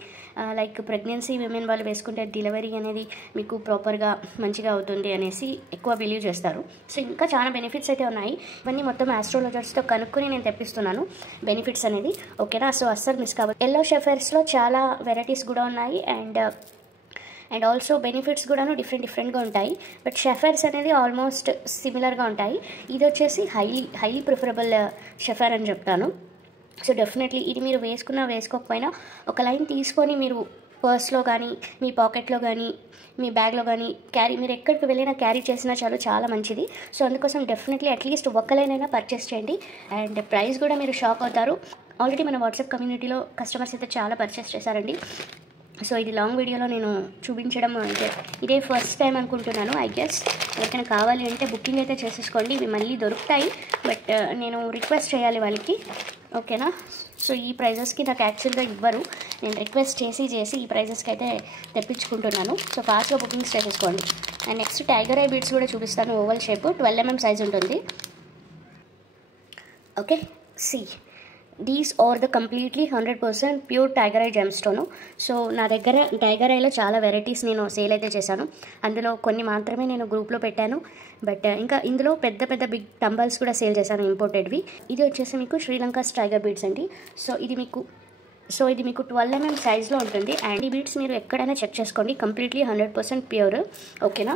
లైక్ ప్రెగ్నెన్సీ విమెన్ వాళ్ళు వేసుకుంటే డెలివరీ అనేది మీకు ప్రాపర్గా మంచిగా అవుతుంది అనేసి ఎక్కువ బిలీవ్ చేస్తారు. సో ఇంకా చాలా బెనిఫిట్స్ అయితే ఉన్నాయి. ఇవన్నీ మొత్తం ఆస్ట్రాలజర్స్తో కనుక్కొని నేను తెప్పిస్తున్నాను బెనిఫిట్స్ అనేది. ఓకేనా, సో అస్సలు మిస్ కావాలి. ఎల్లో షెఫర్స్లో చాలా వెరైటీస్ కూడా ఉన్నాయి. అండ్ ఆల్సో బెనిఫిట్స్ కూడాను డిఫరెంట్గా ఉంటాయి. బట్ షెఫర్స్ అనేది ఆల్మోస్ట్ సిమిలర్గా ఉంటాయి. ఇది వచ్చేసి హైలీ ప్రిఫరబుల్ షెఫర్ అని చెప్తాను. సో డెఫినెట్లీ ఇది మీరు వేసుకున్నా వేసుకోకపోయినా ఒక లైన్ తీసుకొని మీరు పర్స్లో కానీ, మీ పాకెట్లో కానీ, మీ బ్యాగ్లో కానీ మీరు ఎక్కడికి వెళ్ళినా క్యారీ చేసినా చాలా మంచిది. సో అందుకోసం డెఫినెట్లీ అట్లీస్ట్ ఒక లైన్ అయినా పర్చేస్ చేయండి. అండ్ ప్రైస్ కూడా మీరు షాక్ అవుతారు. ఆల్రెడీ మన వాట్సాప్ కమ్యూనిటీలో కస్టమర్స్ అయితే చాలా పర్చేస్ చేశారండి. సో ఇది లాంగ్ వీడియోలో నేను చూపించడం ఇదే ఫస్ట్ టైం అనుకుంటున్నాను. ఐ గెస్ ఎవరికైనా కావాలి అంటే బుకింగ్ అయితే చేసేసుకోండి, ఇవి మళ్ళీ దొరుకుతాయి. బట్ నేను రిక్వెస్ట్ చేయాలి వాళ్ళకి. ఓకేనా, సో ఈ ప్రైజెస్కి నాకు యాక్చువల్గా ఇవ్వరు, నేను రిక్వెస్ట్ చేసి ఈ ప్రైజెస్కి అయితే తెప్పించుకుంటున్నాను. సో ఫాస్ట్గా బుకింగ్స్ చేసేసుకోండి. And next tiger eye beads కూడా చూపిస్తాను. ఓవల్ షేప్, 12 mm సైజ్ ఉంటుంది. Okay, see these are the completely 100% pure tiger eye జెమ్స్టోను. సో నా దగ్గర టైగర్ ఐలో చాలా వెరైటీస్ నేను సేల్ అయితే చేశాను. అందులో కొన్ని మాత్రమే నేను గ్రూప్లో పెట్టాను. బట్ ఇంకా ఇందులో పెద్ద బిగ్ టంబల్స్ కూడా సేల్ చేశాను, ఇంపోర్టెడ్వి. ఇది వచ్చేసి మీకు శ్రీలంకాస్ టైగర్ బీడ్స్ అండి. సో ఇది మీకు 12 mm సైజ్లో ఉంటుంది. అండ్ ఈ బీడ్స్ మీరు ఎక్కడైనా చెక్ చేసుకోండి, కంప్లీట్లీ 100% ప్యూర్. ఓకేనా,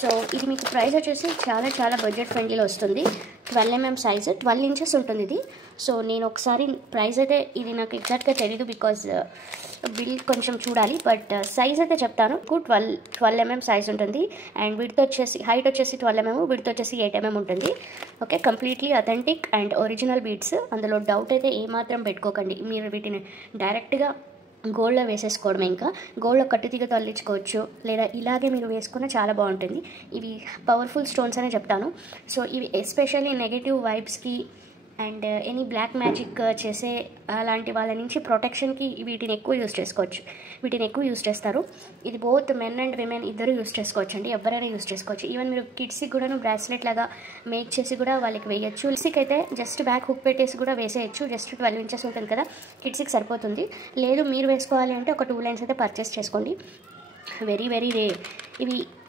సో ఇది మీకు ప్రైస్ వచ్చేసి చాలా బడ్జెట్ ఫ్రెండ్లీలో వస్తుంది. 12 mm సైజ్, 12 inches ఉంటుంది ఇది. సో నేను ఒకసారి ప్రైస్ అయితే ఇది నాకు ఎగ్జాక్ట్గా తెలీదు, బికాజ్ బిల్ కొంచెం చూడాలి. బట్ సైజ్ అయితే చెప్తాను. 12 mm సైజ్ ఉంటుంది. అండ్ వీటితో వచ్చేసి హైట్ వచ్చేసి 12 mm, వీటితో వచ్చేసి 8 mm ఉంటుంది. Okay, completely authentic and original beads, అందులో డౌట్ అయితే ఏమాత్రం పెట్టుకోకండి. మీరు వీటిని డైరెక్ట్గా గోల్డ్లో వేసేసుకోవడమే. ఇంకా గోల్డ్లో కట్టుతీగ తొలగించుకోవచ్చు, లేదా ఇలాగే మీరు వేసుకున్న చాలా బాగుంటుంది. ఇవి పవర్ఫుల్ స్టోన్స్ అనే చెప్తాను. సో ఇవి ఎస్పెషల్లీ నెగటివ్ వైబ్స్కి అండ్ ఎనీ బ్లాక్ మ్యాజిక్ చేసే అలాంటి వాళ్ళ నుంచి ప్రొటెక్షన్కి వీటిని ఎక్కువ యూస్ చేస్తారు. ఇది బోత్ మెన్ అండ్ విమెన్ ఇద్దరు యూస్ చేసుకోవచ్చు అండి, ఎవరైనా యూస్ చేసుకోవచ్చు. ఈవెన్ మీరు కిడ్స్కి కూడా బ్రాస్లెట్ లాగా మేక్ చేసి కూడా వాళ్ళకి వేయచ్చు. కిడ్స్కి అయితే జస్ట్ బ్యాక్ హుక్ పెట్టేసి కూడా వేసేయచ్చు. జస్ట్ 12 inches ఉంటుంది కదా, కిడ్స్కి సరిపోతుంది. లేదు మీరు వేసుకోవాలి అంటే ఒక 2 lines అయితే పర్చేస్ చేసుకోండి. వెరీ రే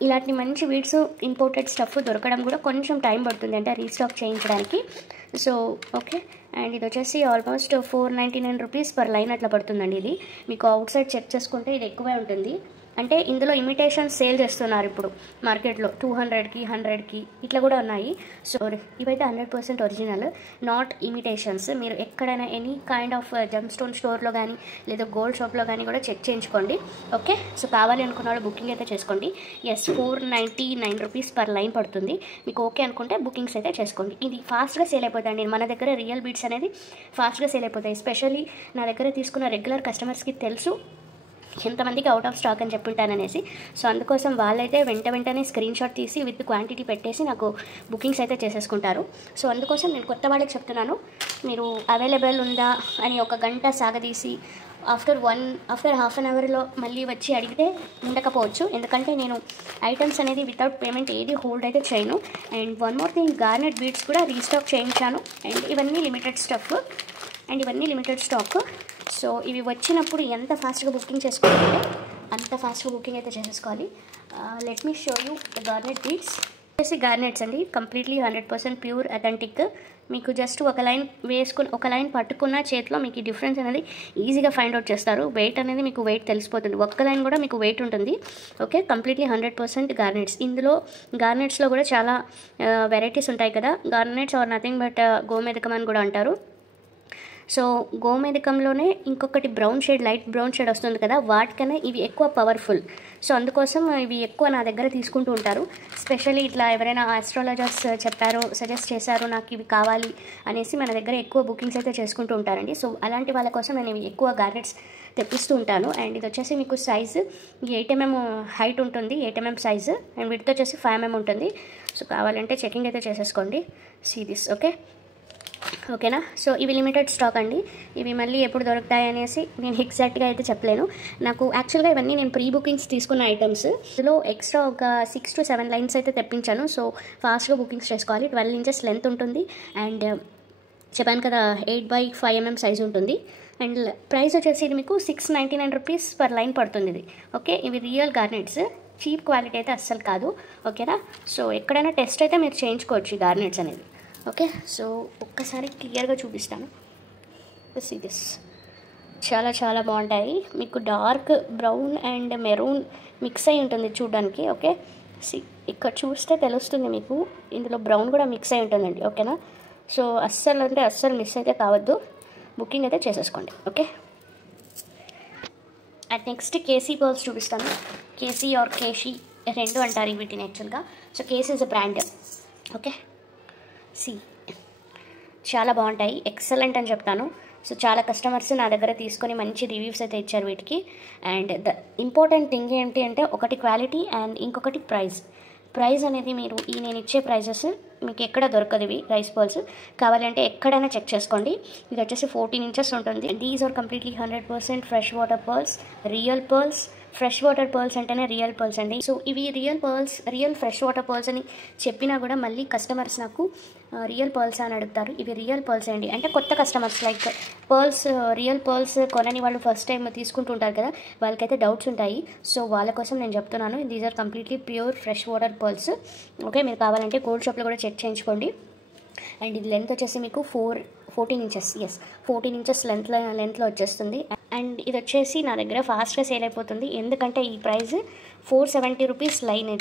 ఇలాంటి మంచి బీడ్స్ ఇంపోర్టెడ్ స్టఫ్ దొరకడం కూడా కొంచెం టైం పడుతుంది, అంటే రీస్టాక్ చేయించడానికి. సో ఓకే, అండ్ ఇది వచ్చేసి ఆల్మోస్ట్ 499 రూపీస్ పర్ లైన్ అట్లా పడుతుందండి. ఇది మీకు అవుట్ సైడ్ చెక్ చేసుకుంటే ఇది ఎక్కువే ఉంటుంది. అంటే ఇందులో ఇమిటేషన్ సేల్ చేస్తున్నారు ఇప్పుడు మార్కెట్లో, 200కి 100కి ఇట్లా కూడా ఉన్నాయి. సో ఇవైతే 100% ఒరిజినల్, నాట్ ఇమిటేషన్స్. మీరు ఎక్కడైనా any kind of gem stone స్టోర్లో కానీ లేదా గోల్డ్ షాప్లో కానీ కూడా చెక్ చేయించుకోండి. ఓకే, సో కావాలి అనుకున్న వాళ్ళు బుకింగ్ అయితే చేసుకోండి. ఎస్, 499 రూపీస్ పర్ లైన్ పడుతుంది. మీకు ఓకే అనుకుంటే బుకింగ్స్ అయితే చేసుకోండి. ఇది ఫాస్ట్గా సేల్ అయిపోతాయండి. మన దగ్గర రియల్ బీడ్స్ అనేది ఫాస్ట్గా సేల్ అయిపోతాయి. ఎస్పెషల్లీ నా దగ్గర తీసుకున్న రెగ్యులర్ కస్టమర్స్కి తెలుసు ఎంతమందికి అవుట్ ఆఫ్ స్టాక్ అని చెప్పుంటాననేసి. సో అందుకోసం వాళ్ళైతే వెంటనే స్క్రీన్ షాట్ తీసి విత్ క్వాంటిటీ పెట్టేసి నాకు బుకింగ్స్ అయితే చేసేసుకుంటారు. సో అందుకోసం నేను కొత్త వాళ్ళకి చెప్తున్నాను, మీరు అవైలబుల్ ఉందా అని ఒక గంట సాగదీసి ఆఫ్టర్ హాఫ్ అన్ అవర్లో మళ్ళీ వచ్చి అడిగితే ఉండకపోవచ్చు. ఎందుకంటే నేను ఐటమ్స్ అనేది వితౌట్ పేమెంట్ ఏది హోల్డ్ అయితే చేయను. And one more thing, garnet beads కూడా రీస్టాక్ చేయించాను. అండ్ ఇవన్నీ లిమిటెడ్ స్టాక్. సో ఇవి వచ్చినప్పుడు ఎంత ఫాస్ట్గా బుకింగ్ చేసుకోవాలంటే అంత ఫాస్ట్గా బుకింగ్ అయితే చేసేసుకోవాలి. Let me show you the garnet beads. వచ్చేసి గార్నెట్స్ అండి, కంప్లీట్లీ 100% ప్యూర్ అథెంటిక్. మీకు జస్ట్ ఒక లైన్ పట్టుకున్న చేతిలో మీకు ఈ డిఫరెన్స్ అనేది ఈజీగా ఫైండ్ అవుట్ చేస్తారు. వెయిట్ అనేది మీకు వెయిట్ తెలిసిపోతుంది, ఒక్క లైన్ కూడా మీకు వెయిట్ ఉంటుంది. Okay, completely 100% గార్నెట్స్. గార్నెట్స్లో కూడా చాలా వెరైటీస్ ఉంటాయి కదా. గార్నెట్స్ ఆర్ నథింగ్ బట్ గోమేధికం అని కూడా అంటారు. సో గోమేధికంలోనే ఇంకొకటి లైట్ బ్రౌన్ షేడ్ వస్తుంది కదా, వాటికన్నా ఇవి ఎక్కువ పవర్ఫుల్. సో అందుకోసం ఇవి ఎక్కువ నా దగ్గర తీసుకుంటూ ఉంటారు. స్పెషల్లీ ఇట్లా ఎవరైనా ఆస్ట్రాలజర్స్ సజెస్ట్ చేశారు నాకు ఇవి కావాలి అనేసి మన దగ్గర ఎక్కువ బుకింగ్స్ అయితే చేసుకుంటూ ఉంటారండి. సో అలాంటి వాళ్ళ కోసం నేను ఇవి ఎక్కువ గార్నెట్స్ తెప్పిస్తూ ఉంటాను. అండ్ ఇది వచ్చేసి మీకు సైజు 8 mm హైట్ ఉంటుంది, 8 mm సైజు. అండ్ విడ్త్ వచ్చేసి 5 mm ఉంటుంది. సో కావాలంటే చెకింగ్ అయితే చేసేసుకోండి. See this. ఓకేనా. సో ఇవి లిమిటెడ్ స్టాక్ అండి. ఇవి మళ్ళీ ఎప్పుడు దొరుకుతాయి అనేసి నేను ఎగ్జాక్ట్గా అయితే చెప్పలేను. నాకు యాక్చువల్గా ఇవన్నీ నేను ప్రీ బుకింగ్స్ తీసుకున్న ఐటమ్స్. ఇందులో ఎక్స్ట్రా ఒక 6 to 7 లైన్స్ అయితే తెప్పించాను. సో ఫాస్ట్గా బుకింగ్స్ చేసుకోవాలి. 12 inches లెంత్ ఉంటుంది. అండ్ చెప్పాను కదా 8x5 mm సైజ్ ఉంటుంది. అండ్ ప్రైస్ వచ్చేసి ఇది మీకు 699 rupees పర్ లైన్ పడుతుంది ఇది. ఓకే, ఇవి రియల్ గార్నెట్స్, చీప్ క్వాలిటీ అయితే అస్సలు కాదు. ఓకేనా. సో ఎక్కడైనా టెస్ట్ అయితే మీరు చేయించుకోవచ్చు ఈ గార్నెట్స్ అనేది. ఓకే, సో ఒక్కసారి క్లియర్గా చూపిస్తాను. See this. చాలా బాగుంటాయి. మీకు dark brown and maroon mix అయి ఉంటుంది చూడడానికి. ఓకే, ఇక్కడ చూస్తే తెలుస్తుంది మీకు, ఇందులో బ్రౌన్ కూడా మిక్స్ అయి ఉంటుందండి. ఓకేనా. సో అస్సలు మిస్ అయితే కావద్దు, బుకింగ్ అయితే చేసేసుకోండి. Okay, and next KC pearls చూపిస్తాను. కేసీ ఆర్ కేషీ రెండు అంటారు వీటిని యాక్చువల్గా. So KC is a brand. Okay, చాలా బాగుంటాయి, ఎక్సలెంట్ అని చెప్తాను. సో చాలా కస్టమర్స్ నా దగ్గర తీసుకొని మంచి రివ్యూస్ అయితే ఇచ్చారు వీటికి. అండ్ ద ఇంపార్టెంట్ థింగ్ ఏంటి అంటే ఒకటి క్వాలిటీ అండ్ ఇంకొకటి ప్రైస్ అనేది మీరు నేను ఇచ్చే ప్రైజెస్ మీకు ఎక్కడ దొరకదు. ఇవి రైస్ పర్ల్స్ కావాలంటే ఎక్కడైనా చెక్ చేసుకోండి. ఇది వచ్చేసి 14 inches ఉంటుంది. These are completely 100% fresh water pearls, real pearls. Fresh water pearls అంటేనే రియల్ పర్ల్స్ అండి. సో ఇవి రియల్ ఫ్రెష్ వాటర్ పర్ల్స్ అని చెప్పినా కూడా మళ్ళీ కస్టమర్స్ నాకు రియల్ పర్ల్స్ అని అడుగుతారు. ఇవి రియల్ పర్ల్స్ అండి. అంటే కొత్త కస్టమర్స్ లైక్ రియల్ పర్ల్స్ కొనని వాళ్ళు ఫస్ట్ టైం తీసుకుంటుంటారు కదా, వాళ్ళకైతే డౌట్స్ ఉంటాయి. సో వాళ్ళ కోసం నేను చెప్తున్నాను, these are completely pure fresh water pearls. Okay, మీరు కావాలంటే గోల్డ్ షాప్లో కూడా చెక్ చేయించుకోండి. అండ్ ఇది లెంత్ వచ్చేసి మీకు 14 inches. 14 inches లెంత్లో వచ్చేస్తుంది. అండ్ ఇది వచ్చేసి నా దగ్గర ఫాస్ట్గా సేల్ అయిపోతుంది. ఎందుకంటే ఈ ప్రైస్ 470 rupees లైన్.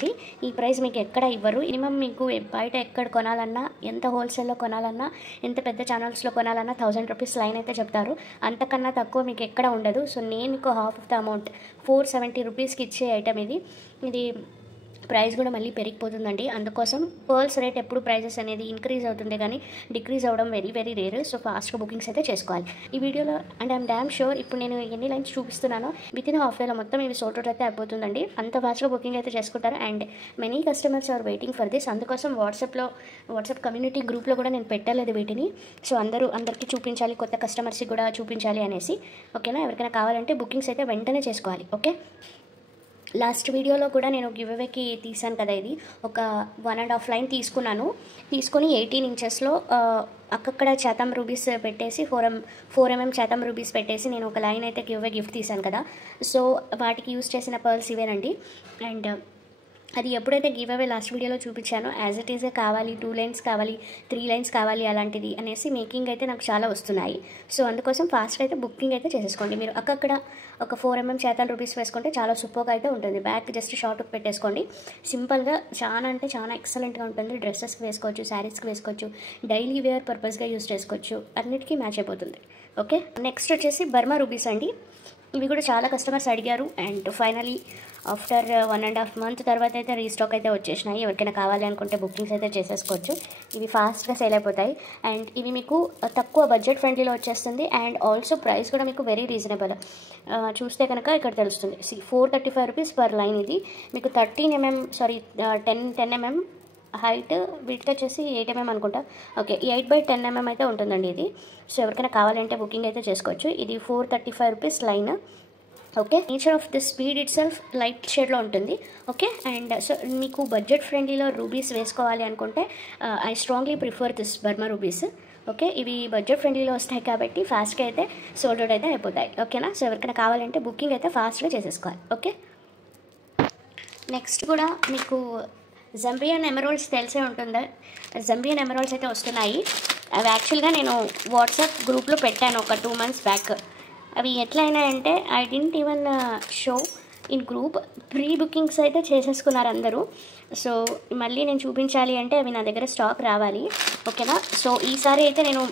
ఈ ప్రైస్ మీకు ఎక్కడ ఇవ్వరు. మినిమం మీకు బయట ఎక్కడ కొనాలన్నా, ఎంత హోల్సేల్లో కొనాలన్నా, ఎంత పెద్ద ఛానల్స్లో కొనాలన్నా 1000 rupees లైన్ అయితే చెప్తారు. అంతకన్నా తక్కువ మీకు ఎక్కడ ఉండదు. సో నేను మీకు హాఫ్ ఆఫ్ ద అమౌంట్ 470 rupeesకి ఇచ్చే ఐటమ్ ఇది ప్రైస్ కూడా మళ్ళీ పెరిగిపోతుందండి. అందుకోసం పర్ల్స్ రేట్ ఎప్పుడు ప్రైజెస్ అనేది ఇంక్రీజ్ అవుతుంది కానీ డిక్రీజ్ అవ్వడం వెరీ రేర్. సో ఫాస్ట్గా బుకింగ్స్ అయితే చేసుకోవాలి. ఈ వీడియోలో అండ్ ఐఎమ్ డామ్ షూర్ ఇప్పుడు నేను ఎన్ని లైన్స్ చూపిస్తున్నానో వితిన్ హాఫ్ డేలో మొత్తం ఇవి సోల్డ్ అవుట్ అయితే అయిపోతుందండి. అంత ఫాస్ట్గా బుకింగ్ అయితే చేసుకుంటారు. And many customers are waiting for this. అందుకోసం వాట్సాప్ కమ్యూనిటీ గ్రూప్లో కూడా నేను పెట్టలేదు వీటిని. సో అందరికీ చూపించాలి, కొత్త కస్టమర్స్కి కూడా చూపించాలి అనేసి. ఓకేనా. ఎవరికైనా కావాలంటే బుకింగ్స్ అయితే వెంటనే చేసుకోవాలి. ఓకే, లాస్ట్ వీడియోలో కూడా నేను గివ్ అవేకి తీసాను కదా, ఇది ఒక 1.5 లైన్ తీసుకొని 18 inchesలో అక్కడ చాతం రూబీస్ పెట్టేసి 4 mm చాతం రూబీస్ పెట్టేసి నేను ఒక లైన్ అయితే గివ్ అవే గిఫ్ట్ తీసాను కదా. సో వాటికి యూజ్ చేసిన పర్ల్స్ ఇవేనండి. అండ్ అది ఎప్పుడైతే గివ్ అవే లాస్ట్ వీడియోలో చూపించానో యాజ్ ఇట్ ఈజే కావాలి, 2 lines కావాలి, 3 lines కావాలి అలాంటిది అనేసి మేకింగ్ అయితే నాకు చాలా వస్తున్నాయి. సో అందుకోసం ఫాస్ట్గా అయితే బుకింగ్ అయితే చేసేసుకోండి. మీరు అక్కడ ఒక 4 mm చాతం రూపీస్ వేసుకుంటే చాలా సూపర్గా అయితే ఉంటుంది. బ్యాక్ జస్ట్ షార్ట్ పెట్టేసుకోండి. సింపుల్గా చాలా ఎక్సలెంట్గా ఉంటుంది. డ్రెస్సెస్కి వేసుకోవచ్చు, శారీస్కి వేసుకోవచ్చు, డైలీ వేర్ పర్పస్గా యూజ్ చేసుకోవచ్చు, అన్నిటికీ మ్యాచ్ అయిపోతుంది. ఓకే, నెక్స్ట్ వచ్చేసి బర్మా రూబీస్ అండి. ఇవి కూడా చాలా కస్టమర్స్ అడిగారు అండ్ ఫైనలీ ఆఫ్టర్ 1.5 months తర్వాత అయితే రీస్టాక్ అయితే వచ్చేసినాయి. ఎవరికైనా కావాలి అనుకుంటే బుకింగ్స్ అయితే చేసేసుకోవచ్చు. ఇవి ఫాస్ట్గా సేల్ అయిపోతాయి అండ్ ఇవి మీకు తక్కువ బడ్జెట్ ఫ్రెండ్లీలో వచ్చేస్తుంది అండ్ ఆల్సో ప్రైస్ కూడా మీకు వెరీ రీజనబుల్. చూస్తే కనుక ఇక్కడ తెలుస్తుంది. 435 రూపీస్ పర్ లైన్. ఇది మీకు 10 mm హైట్, విడ్త్ వచ్చేసి 8 mm అనుకుంటా. ఓకే, 8/10 mm అయితే ఉంటుందండి ఇది. సో ఎవరికైనా కావాలంటే బుకింగ్ అయితే చేసుకోవచ్చు. ఇది 435 rupees line. Okay, nature of this bead it self light షేడ్లో ఉంటుంది. ఓకే, అండ్ సో మీకు బడ్జెట్ ఫ్రెండ్లీలో రూబీస్ వేసుకోవాలి అనుకుంటే I strongly prefer this Burma rubies. Okay, ఇవి బడ్జెట్ ఫ్రెండ్లీలో వస్తాయి కాబట్టి ఫాస్ట్గా అయితే సోల్డ్ అవుట్ అయితే అయిపోతాయి. ఓకేనా, సో ఎవరికైనా కావాలంటే బుకింగ్ అయితే ఫాస్ట్గా చేసేసుకోవాలి. ఓకే, నెక్స్ట్ కూడా మీకు జంబియన్ ఎమరాల్డ్స్ తెలిసే ఉంటుందా. జంబియన్ ఎమరాల్డ్స్ అయితే వస్తున్నాయి. అవి యాక్చువల్గా నేను వాట్సాప్ గ్రూప్లో పెట్టాను ఒక 2 months బ్యాక్. అవి ఎట్లయినాయంటే I didn't even show in group. Pre bookings అయితే చేసేసుకున్నారు అందరూ. సో మళ్ళీ నేను చూపించాలి అంటే అవి నా దగ్గర స్టాక్ రావాలి. ఓకేనా, సో ఈసారి అయితే నేను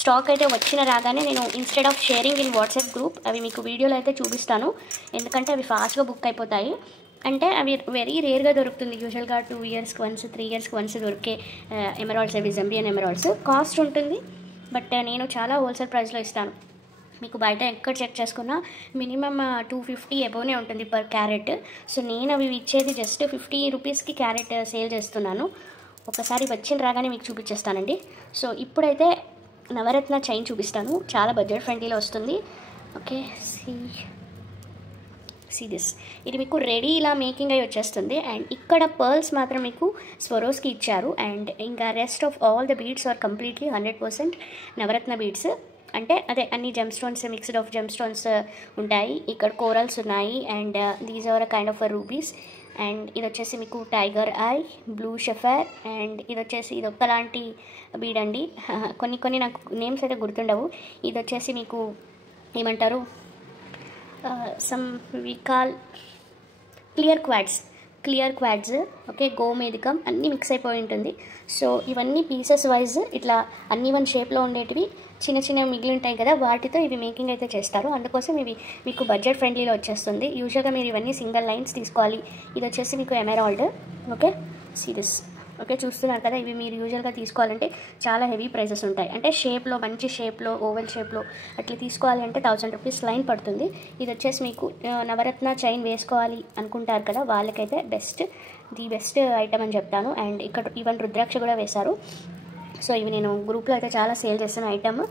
స్టాక్ అయితే రాగానే నేను instead of sharing in WhatsApp group అవి మీకు వీడియోలో అయితే చూపిస్తాను. ఎందుకంటే అవి ఫాస్ట్గా బుక్ అయిపోతాయి. అంటే అవి వెరీ రేర్గా దొరుకుతుంది. యూజువల్గా 2 yearsకి వన్స్ 3 yearsకి వన్స్ దొరికే ఎమరాల్డ్స్ అవి జంబియన్ ఎమరాల్డ్స్. కాస్ట్ ఉంటుంది బట్ నేను చాలా హోల్సేల్ ప్రైస్లో ఇస్తాను. మీకు బయట ఎక్కడ చెక్ చేసుకున్నా మినిమమ్ 250 అబోవ్నే ఉంటుంది పర్ క్యారెట్. సో నేను అవి ఇచ్చేది జస్ట్ 50 రూపీస్కి క్యారెట్ సేల్ చేస్తున్నాను. ఒకసారి రాగానే మీకు చూపించేస్తానండి. సో ఇప్పుడైతే నవరత్న చైన్ చూపిస్తాను. చాలా బడ్జెట్ ఫ్రెండ్లీలో వస్తుంది. Okay, see this. ఇది మీకు రెడీ ఇలా మేకింగ్ అయ్యి వచ్చేస్తుంది అండ్ ఇక్కడ పర్ల్స్ మాత్రం మీకు స్వరోస్కి ఇచ్చారు అండ్ ఇంకా rest of all the beads are completely 100% navaratna beads. అంటే అదే అన్ని gem stones, mixed of gem stones ఉంటాయి. ఇక్కడ కోరల్స్ ఉన్నాయి and these are kind of rubies. And ఇది వచ్చేసి మీకు tiger eye, blue sapphire and ఇది వచ్చేసి ఇది ఒక్కలాంటి బీడ్ అండి. కొన్ని నాకు నేమ్స్ అయితే గుర్తుండవు. ఇది వచ్చేసి మీకు ఏమంటారు, some we call clear quartz. Okay, గోమేధికం అన్నీ మిక్స్ అయిపోయి ఉంటుంది. సో ఇవన్నీ పీసెస్ వైజ్ ఇట్లా అన్ని వన్ షేప్లో ఉండేటివి చిన్న మిగిలి ఉంటాయి కదా, వాటితో ఇవి మేకింగ్ అయితే చేస్తారు. అందుకోసం ఇవి మీకు బడ్జెట్ ఫ్రెండ్లీలో వచ్చేస్తుంది. యూజువల్గా మీరు ఇవన్నీ సింగిల్ లైన్స్ తీసుకోవాలి. ఇది వచ్చేసి మీకు ఎమరాల్డ్. Okay, serious. ఓకే, చూస్తున్నారు కదా, ఇవి మీరు యూజువల్గా తీసుకోవాలంటే చాలా హెవీ ప్రైసెస్ ఉంటాయి. అంటే షేప్లో, మంచి షేప్లో, ఓవెల్ షేప్లో అట్లా తీసుకోవాలి అంటే 1000 రూపీస్ లైన్ పడుతుంది. ఇది వచ్చేసి మీకు నవరత్న చైన్ వేసుకోవాలి అనుకుంటారు కదా, వాళ్ళకైతే ది బెస్ట్ ఐటమ్ అని చెప్తాను. అండ్ ఇక్కడ ఈవెన్ రుద్రాక్ష కూడా వేశారు. సో ఇవి నేను గ్రూప్లో అయితే చాలా సేల్ చేసిన ఐటమ్.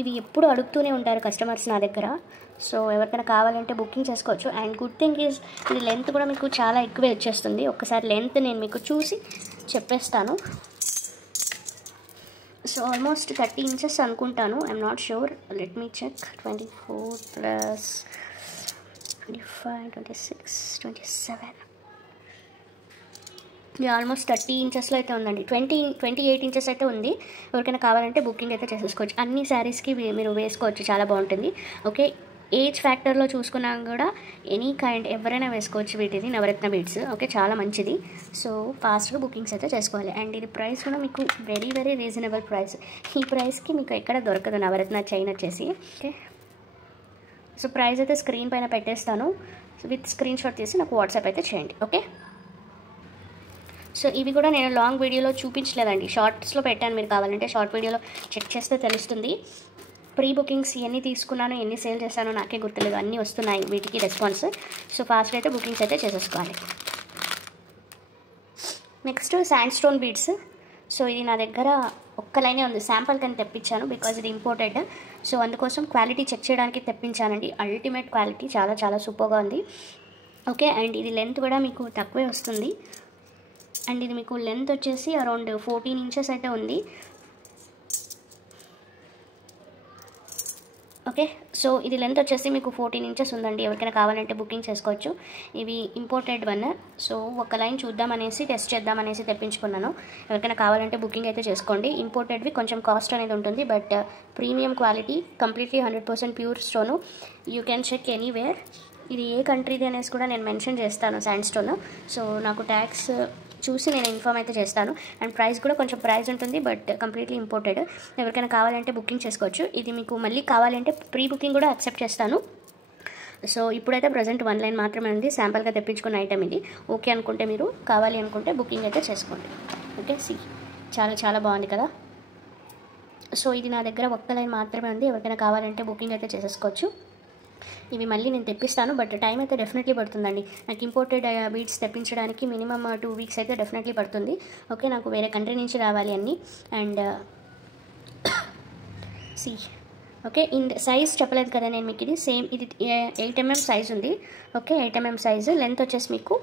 ఇవి ఎప్పుడు అడుగుతూనే ఉంటారు కస్టమర్స్ నా దగ్గర. సో ఎవరికైనా కావాలంటే బుకింగ్ చేసుకోవచ్చు. అండ్ గుడ్ థింగ్ ఈజ్ ఇది లెంత్ కూడా మీకు చాలా ఎక్కువే వచ్చేస్తుంది. ఒక్కసారి లెంత్ నేను మీకు చూసి చెప్పేస్తాను. సో ఆల్మోస్ట్ 30 inches అనుకుంటాను. I'm not sure, let me check. 24 + 25, 26, 27, almost 30 inchesలో అయితే ఉందండి. 28 inches అయితే ఉంది. ఎవరికైనా కావాలంటే బుకింగ్ అయితే చేసేసుకోవచ్చు. అన్ని శారీస్కి మీరు వేసుకోవచ్చు, చాలా బాగుంటుంది. ఓకే, ఏజ్ ఫ్యాక్టర్లో చూసుకున్నా కూడా ఎనీ కైండ్ ఎవరైనా వేసుకోవచ్చు వీటిని, నవరత్న బీడ్స్. ఓకే, చాలా మంచిది. సో ఫాస్ట్గా బుకింగ్స్ అయితే చేసుకోవాలి. అండ్ ఇది ప్రైస్ కూడా మీకు వెరీ వెరీ రీజనబుల్ ప్రైస్. ఈ ప్రైస్కి మీకు ఎక్కడ దొరకదు నవరత్న చైన్ వచ్చేసి. ఓకే, సో ప్రైస్ అయితే స్క్రీన్ పైన పెట్టేస్తాను. విత్ స్క్రీన్ షాట్ తీసి నాకు వాట్సాప్ అయితే చేయండి. ఓకే, సో ఇవి కూడా నేను లాంగ్ వీడియోలో చూపించలేదండి, షార్ట్స్లో పెట్టాను. మీరు కావాలంటే షార్ట్ వీడియోలో చెక్ చేస్తే తెలుస్తుంది. ప్రీ బుకింగ్స్ ఎన్ని తీసుకున్నాను, ఎన్ని సేల్ చేశానో నాకే గుర్తులేదు. అన్నీ వస్తున్నాయి వీటికి రెస్పాన్స్. సో ఫాస్ట్గా అయితే బుకింగ్స్ అయితే చేసేసుకోవాలి. Next sand stone beads. So ఇది నా దగ్గర ఒక్క లైనే ఉంది, శాంపుల్ కానీ తెప్పించాను బికాజ్ ఇది ఇంపోర్టెడ్. సో అందుకోసం క్వాలిటీ చెక్ చేయడానికి తెప్పించానండి. అల్టిమేట్ క్వాలిటీ, చాలా చాలా సూపర్గా ఉంది. ఓకే, అండ్ ఇది లెంత్ కూడా మీకు తక్కువే వస్తుంది. అండ్ ఇది మీకు లెంత్ వచ్చేసి అరౌండ్ 14 inches అయితే ఉంది. ఓకే, సో ఇది లెంత్ వచ్చేసి మీకు 14 inches ఉందండి. ఎవరికైనా కావాలంటే బుకింగ్ చేసుకోవచ్చు. ఇవి ఇంపోర్టెడ్ వన్. సో ఒక లైన్ చూద్దామనేసి, టెస్ట్ చేద్దామనేసి తెప్పించుకున్నాను. ఎవరికైనా కావాలంటే బుకింగ్ అయితే చేసుకోండి. ఇంపోర్టెడ్వి కొంచెం కాస్ట్ అనేది ఉంటుంది, but premium quality, completely 100% pure stone. You can check anywhere. ఇది ఏ కంట్రీది అనేసి కూడా నేను మెన్షన్ చేస్తాను, శాండ్ స్టోన్. సో నాకు ట్యాక్స్ చూసి నేను ఇన్ఫామ్ అయితే చేస్తాను. అండ్ ప్రైస్ కూడా కొంచెం ప్రైస్ ఉంటుంది, బట్ కంప్లీట్లీ ఇంపోర్టెడ్. ఎవరికైనా కావాలంటే బుకింగ్ చేసుకోవచ్చు. ఇది మీకు మళ్ళీ కావాలంటే ప్రీ బుకింగ్ కూడా యాక్సెప్ట్ చేస్తాను. సో ఇప్పుడైతే ప్రజెంట్ 1 లైన్ మాత్రమే ఉంది, శాంపుల్గా తెప్పించుకున్న ఐటమ్ ఇది. ఓకే అనుకుంటే మీరు కావాలి అనుకుంటే బుకింగ్ అయితే చేసుకోండి. ఓకే, చాలా చాలా బాగుంది కదా. సో ఇది నా దగ్గర 1 లైన్ మాత్రమే ఉంది, ఎవరికైనా కావాలంటే బుకింగ్ అయితే చేసేసుకోవచ్చు. ఇవి మళ్ళీ నేను తెప్పిస్తాను, బట్ టైం అయితే డెఫినెట్లీ పడుతుందండి. నాకు ఇంపోర్టెడ్ బీడ్స్ తెప్పించడానికి మినిమమ్ 2 వీక్స్ అయితే డెఫినెట్లీ పడుతుంది. ఓకే, నాకు వేరే కంట్రీ నుంచి రావాలి అన్నీ. అండ్ ఓకే, సైజ్ చెప్పలేదు కదా నేను మీకు. ఇది సేమ్, ఇది 8 mm సైజ్ ఉంది. Okay, 8 mm size. లెంత్ వచ్చేసి మీకు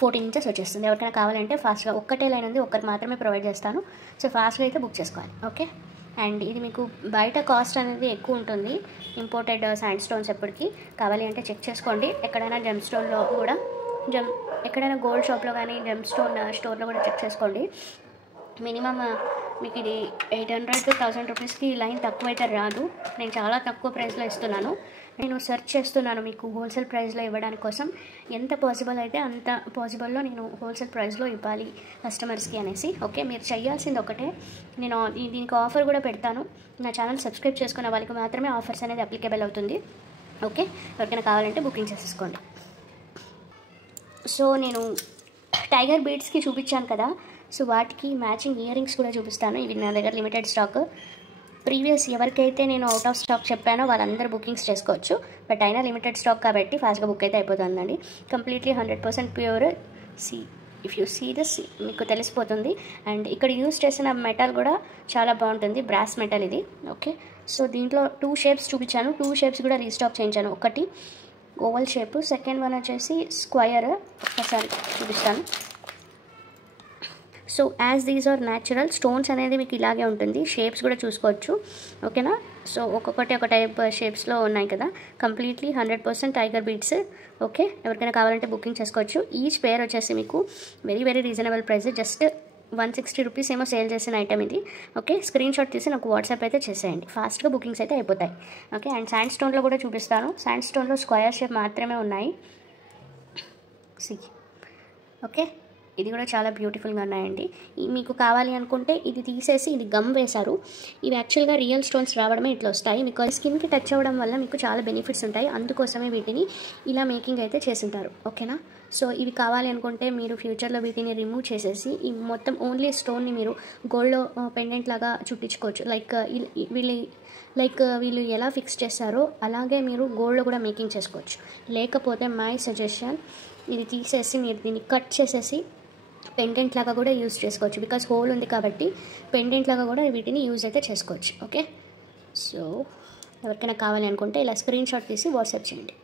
14 ఇంచెస్ వచ్చేస్తుంది. ఎవరికైనా కావాలంటే ఫాస్ట్గా, ఒక్కటే లైన్ ఉంది, ఒక్కటి మాత్రమే ప్రొవైడ్ చేస్తాను. సో ఫాస్ట్గా అయితే బుక్ చేసుకోవాలి. ఓకే, అండ్ ఇది మీకు బయట కాస్ట్ అనేది ఎక్కువ ఉంటుంది, ఇంపోర్టెడ్ శాండ్ స్టోన్స్. ఎప్పటికీ కావాలి అంటే చెక్ చేసుకోండి. ఎక్కడైనా జెమ్ స్టోన్లో కూడా, ఎక్కడైనా గోల్డ్ షాప్లో కానీ జెమ్ స్టోన్ స్టోర్లో కూడా చెక్ చేసుకోండి. మినిమమ్ మీకు ఇది 800 to 1000 రూపీస్కి లైన్ తక్కువ అయితే రాదు. నేను చాలా తక్కువ ప్రైస్లో ఇస్తున్నాను. నేను సెర్చ్ చేస్తున్నాను మీకు హోల్సేల్ ప్రైస్లో ఇవ్వడానికి కోసం. ఎంత పాసిబుల్ అయితే అంత పాసిబుల్లో నేను హోల్సేల్ ప్రైస్లో ఇవ్వాలి కస్టమర్స్కి అనేసి. ఓకే, మీరు చేయాల్సింది ఒకటే, నేను దీనికి ఆఫర్ కూడా పెడతాను. నా ఛానల్ సబ్స్క్రైబ్ చేసుకున్న వాళ్ళకి మాత్రమే ఆఫర్స్ అనేది అప్లికేబుల్ అవుతుంది. ఓకే, ఎవరికైనా కావాలంటే బుకింగ్ చేసేసుకోండి. సో నేను టైగర్ బీడ్స్కి చూపించాను కదా, సో వాటికి మ్యాచింగ్ ఇయర్ రింగ్స్ కూడా చూపిస్తాను. ఇవి నా దగ్గర లిమిటెడ్ స్టాక్. ప్రీవియస్ ఎవరికైతే నేను అవుట్ ఆఫ్ స్టాక్ చెప్పానో వాళ్ళందరూ బుకింగ్స్ చేసుకోవచ్చు, బట్ అయినా లిమిటెడ్ స్టాక్ కాబట్టి ఫాస్ట్గా బుక్ అయితే అయిపోతుందండి. Completely 100% pure. If you see this మీకు తెలిసిపోతుంది. అండ్ ఇక్కడ యూజ్ చేసిన మెటల్ కూడా చాలా బాగుంటుంది, బ్రాస్ మెటల్ ఇది. ఓకే, సో దీంట్లో 2 షేప్స్ చూపించాను, 2 షేప్స్ కూడా రీస్టాక్ చేయించాను. ఒకటి ఓవల్ షేప్, సెకండ్ వన్ వచ్చేసి స్క్వయర్. ఒకసారి చూపిస్తాను. So as these are natural stones అనేది మీకు ఇలాగే ఉంటుంది. షేప్స్ కూడా చూసుకోవచ్చు. ఓకేనా, సో ఒక్కొక్కటి ఒక టైప్ షేప్స్లో ఉన్నాయి కదా. Completely 100% tiger beads. ఓకే, ఎవరికైనా కావాలంటే బుకింగ్ చేసుకోవచ్చు. ఈచ్ పేర్ వచ్చేసి మీకు very very reasonable price, just 160 rupees ఏమో సేల్ చేసిన ఐటమ్ ఇది. ఓకే, స్క్రీన్ షాట్ తీసి నాకు వాట్సాప్ అయితే చేసేయండి, ఫాస్ట్గా బుకింగ్స్ అయితే అయిపోతాయి. ఓకే, అండ్ శాండ్ స్టోన్లో కూడా చూపిస్తాను. శాండ్ స్టోన్లో స్క్వేర్ షేప్ మాత్రమే ఉన్నాయి. ఓకే, ఇది కూడా చాలా బ్యూటిఫుల్గా ఉన్నాయండి. మీకు కావాలి అనుకుంటే ఇది తీసేసి ఇది గమ్ వేశారు. ఇవి యాక్చువల్గా రియల్ స్టోన్స్ రావడమే ఇట్లా వస్తాయి. మీకు స్కిన్కి టచ్ అవ్వడం వల్ల మీకు చాలా బెనిఫిట్స్ ఉంటాయి, అందుకోసమే వీటిని ఇలా మేకింగ్ అయితే చేసింటారు. ఓకేనా, సో ఇవి కావాలి అనుకుంటే మీరు ఫ్యూచర్లో వీటిని రిమూవ్ చేసేసి ఈ మొత్తం ఓన్లీ స్టోన్ని మీరు గోల్డ్లో పెండెంట్ లాగా చుట్టించుకోవచ్చు. వీళ్ళు ఎలా ఫిక్స్ చేస్తారో అలాగే మీరు గోల్డ్లో కూడా మేకింగ్ చేసుకోవచ్చు. లేకపోతే మై సజెషన్, ఇది తీసేసి మీరు దీన్ని కట్ చేసేసి పెండెంట్ లాగా కూడా యూజ్ చేసుకోవచ్చు. బికాస్ హోల్ ఉంది కాబట్టి పెండెంట్ లాగా కూడా వీటిని యూజ్ అయితే చేసుకోవచ్చు. ఓకే, సో ఎవరికైనా కావాలి అనుకుంటే ఇలా స్క్రీన్ షాట్ తీసి వాట్సాప్ చేయండి.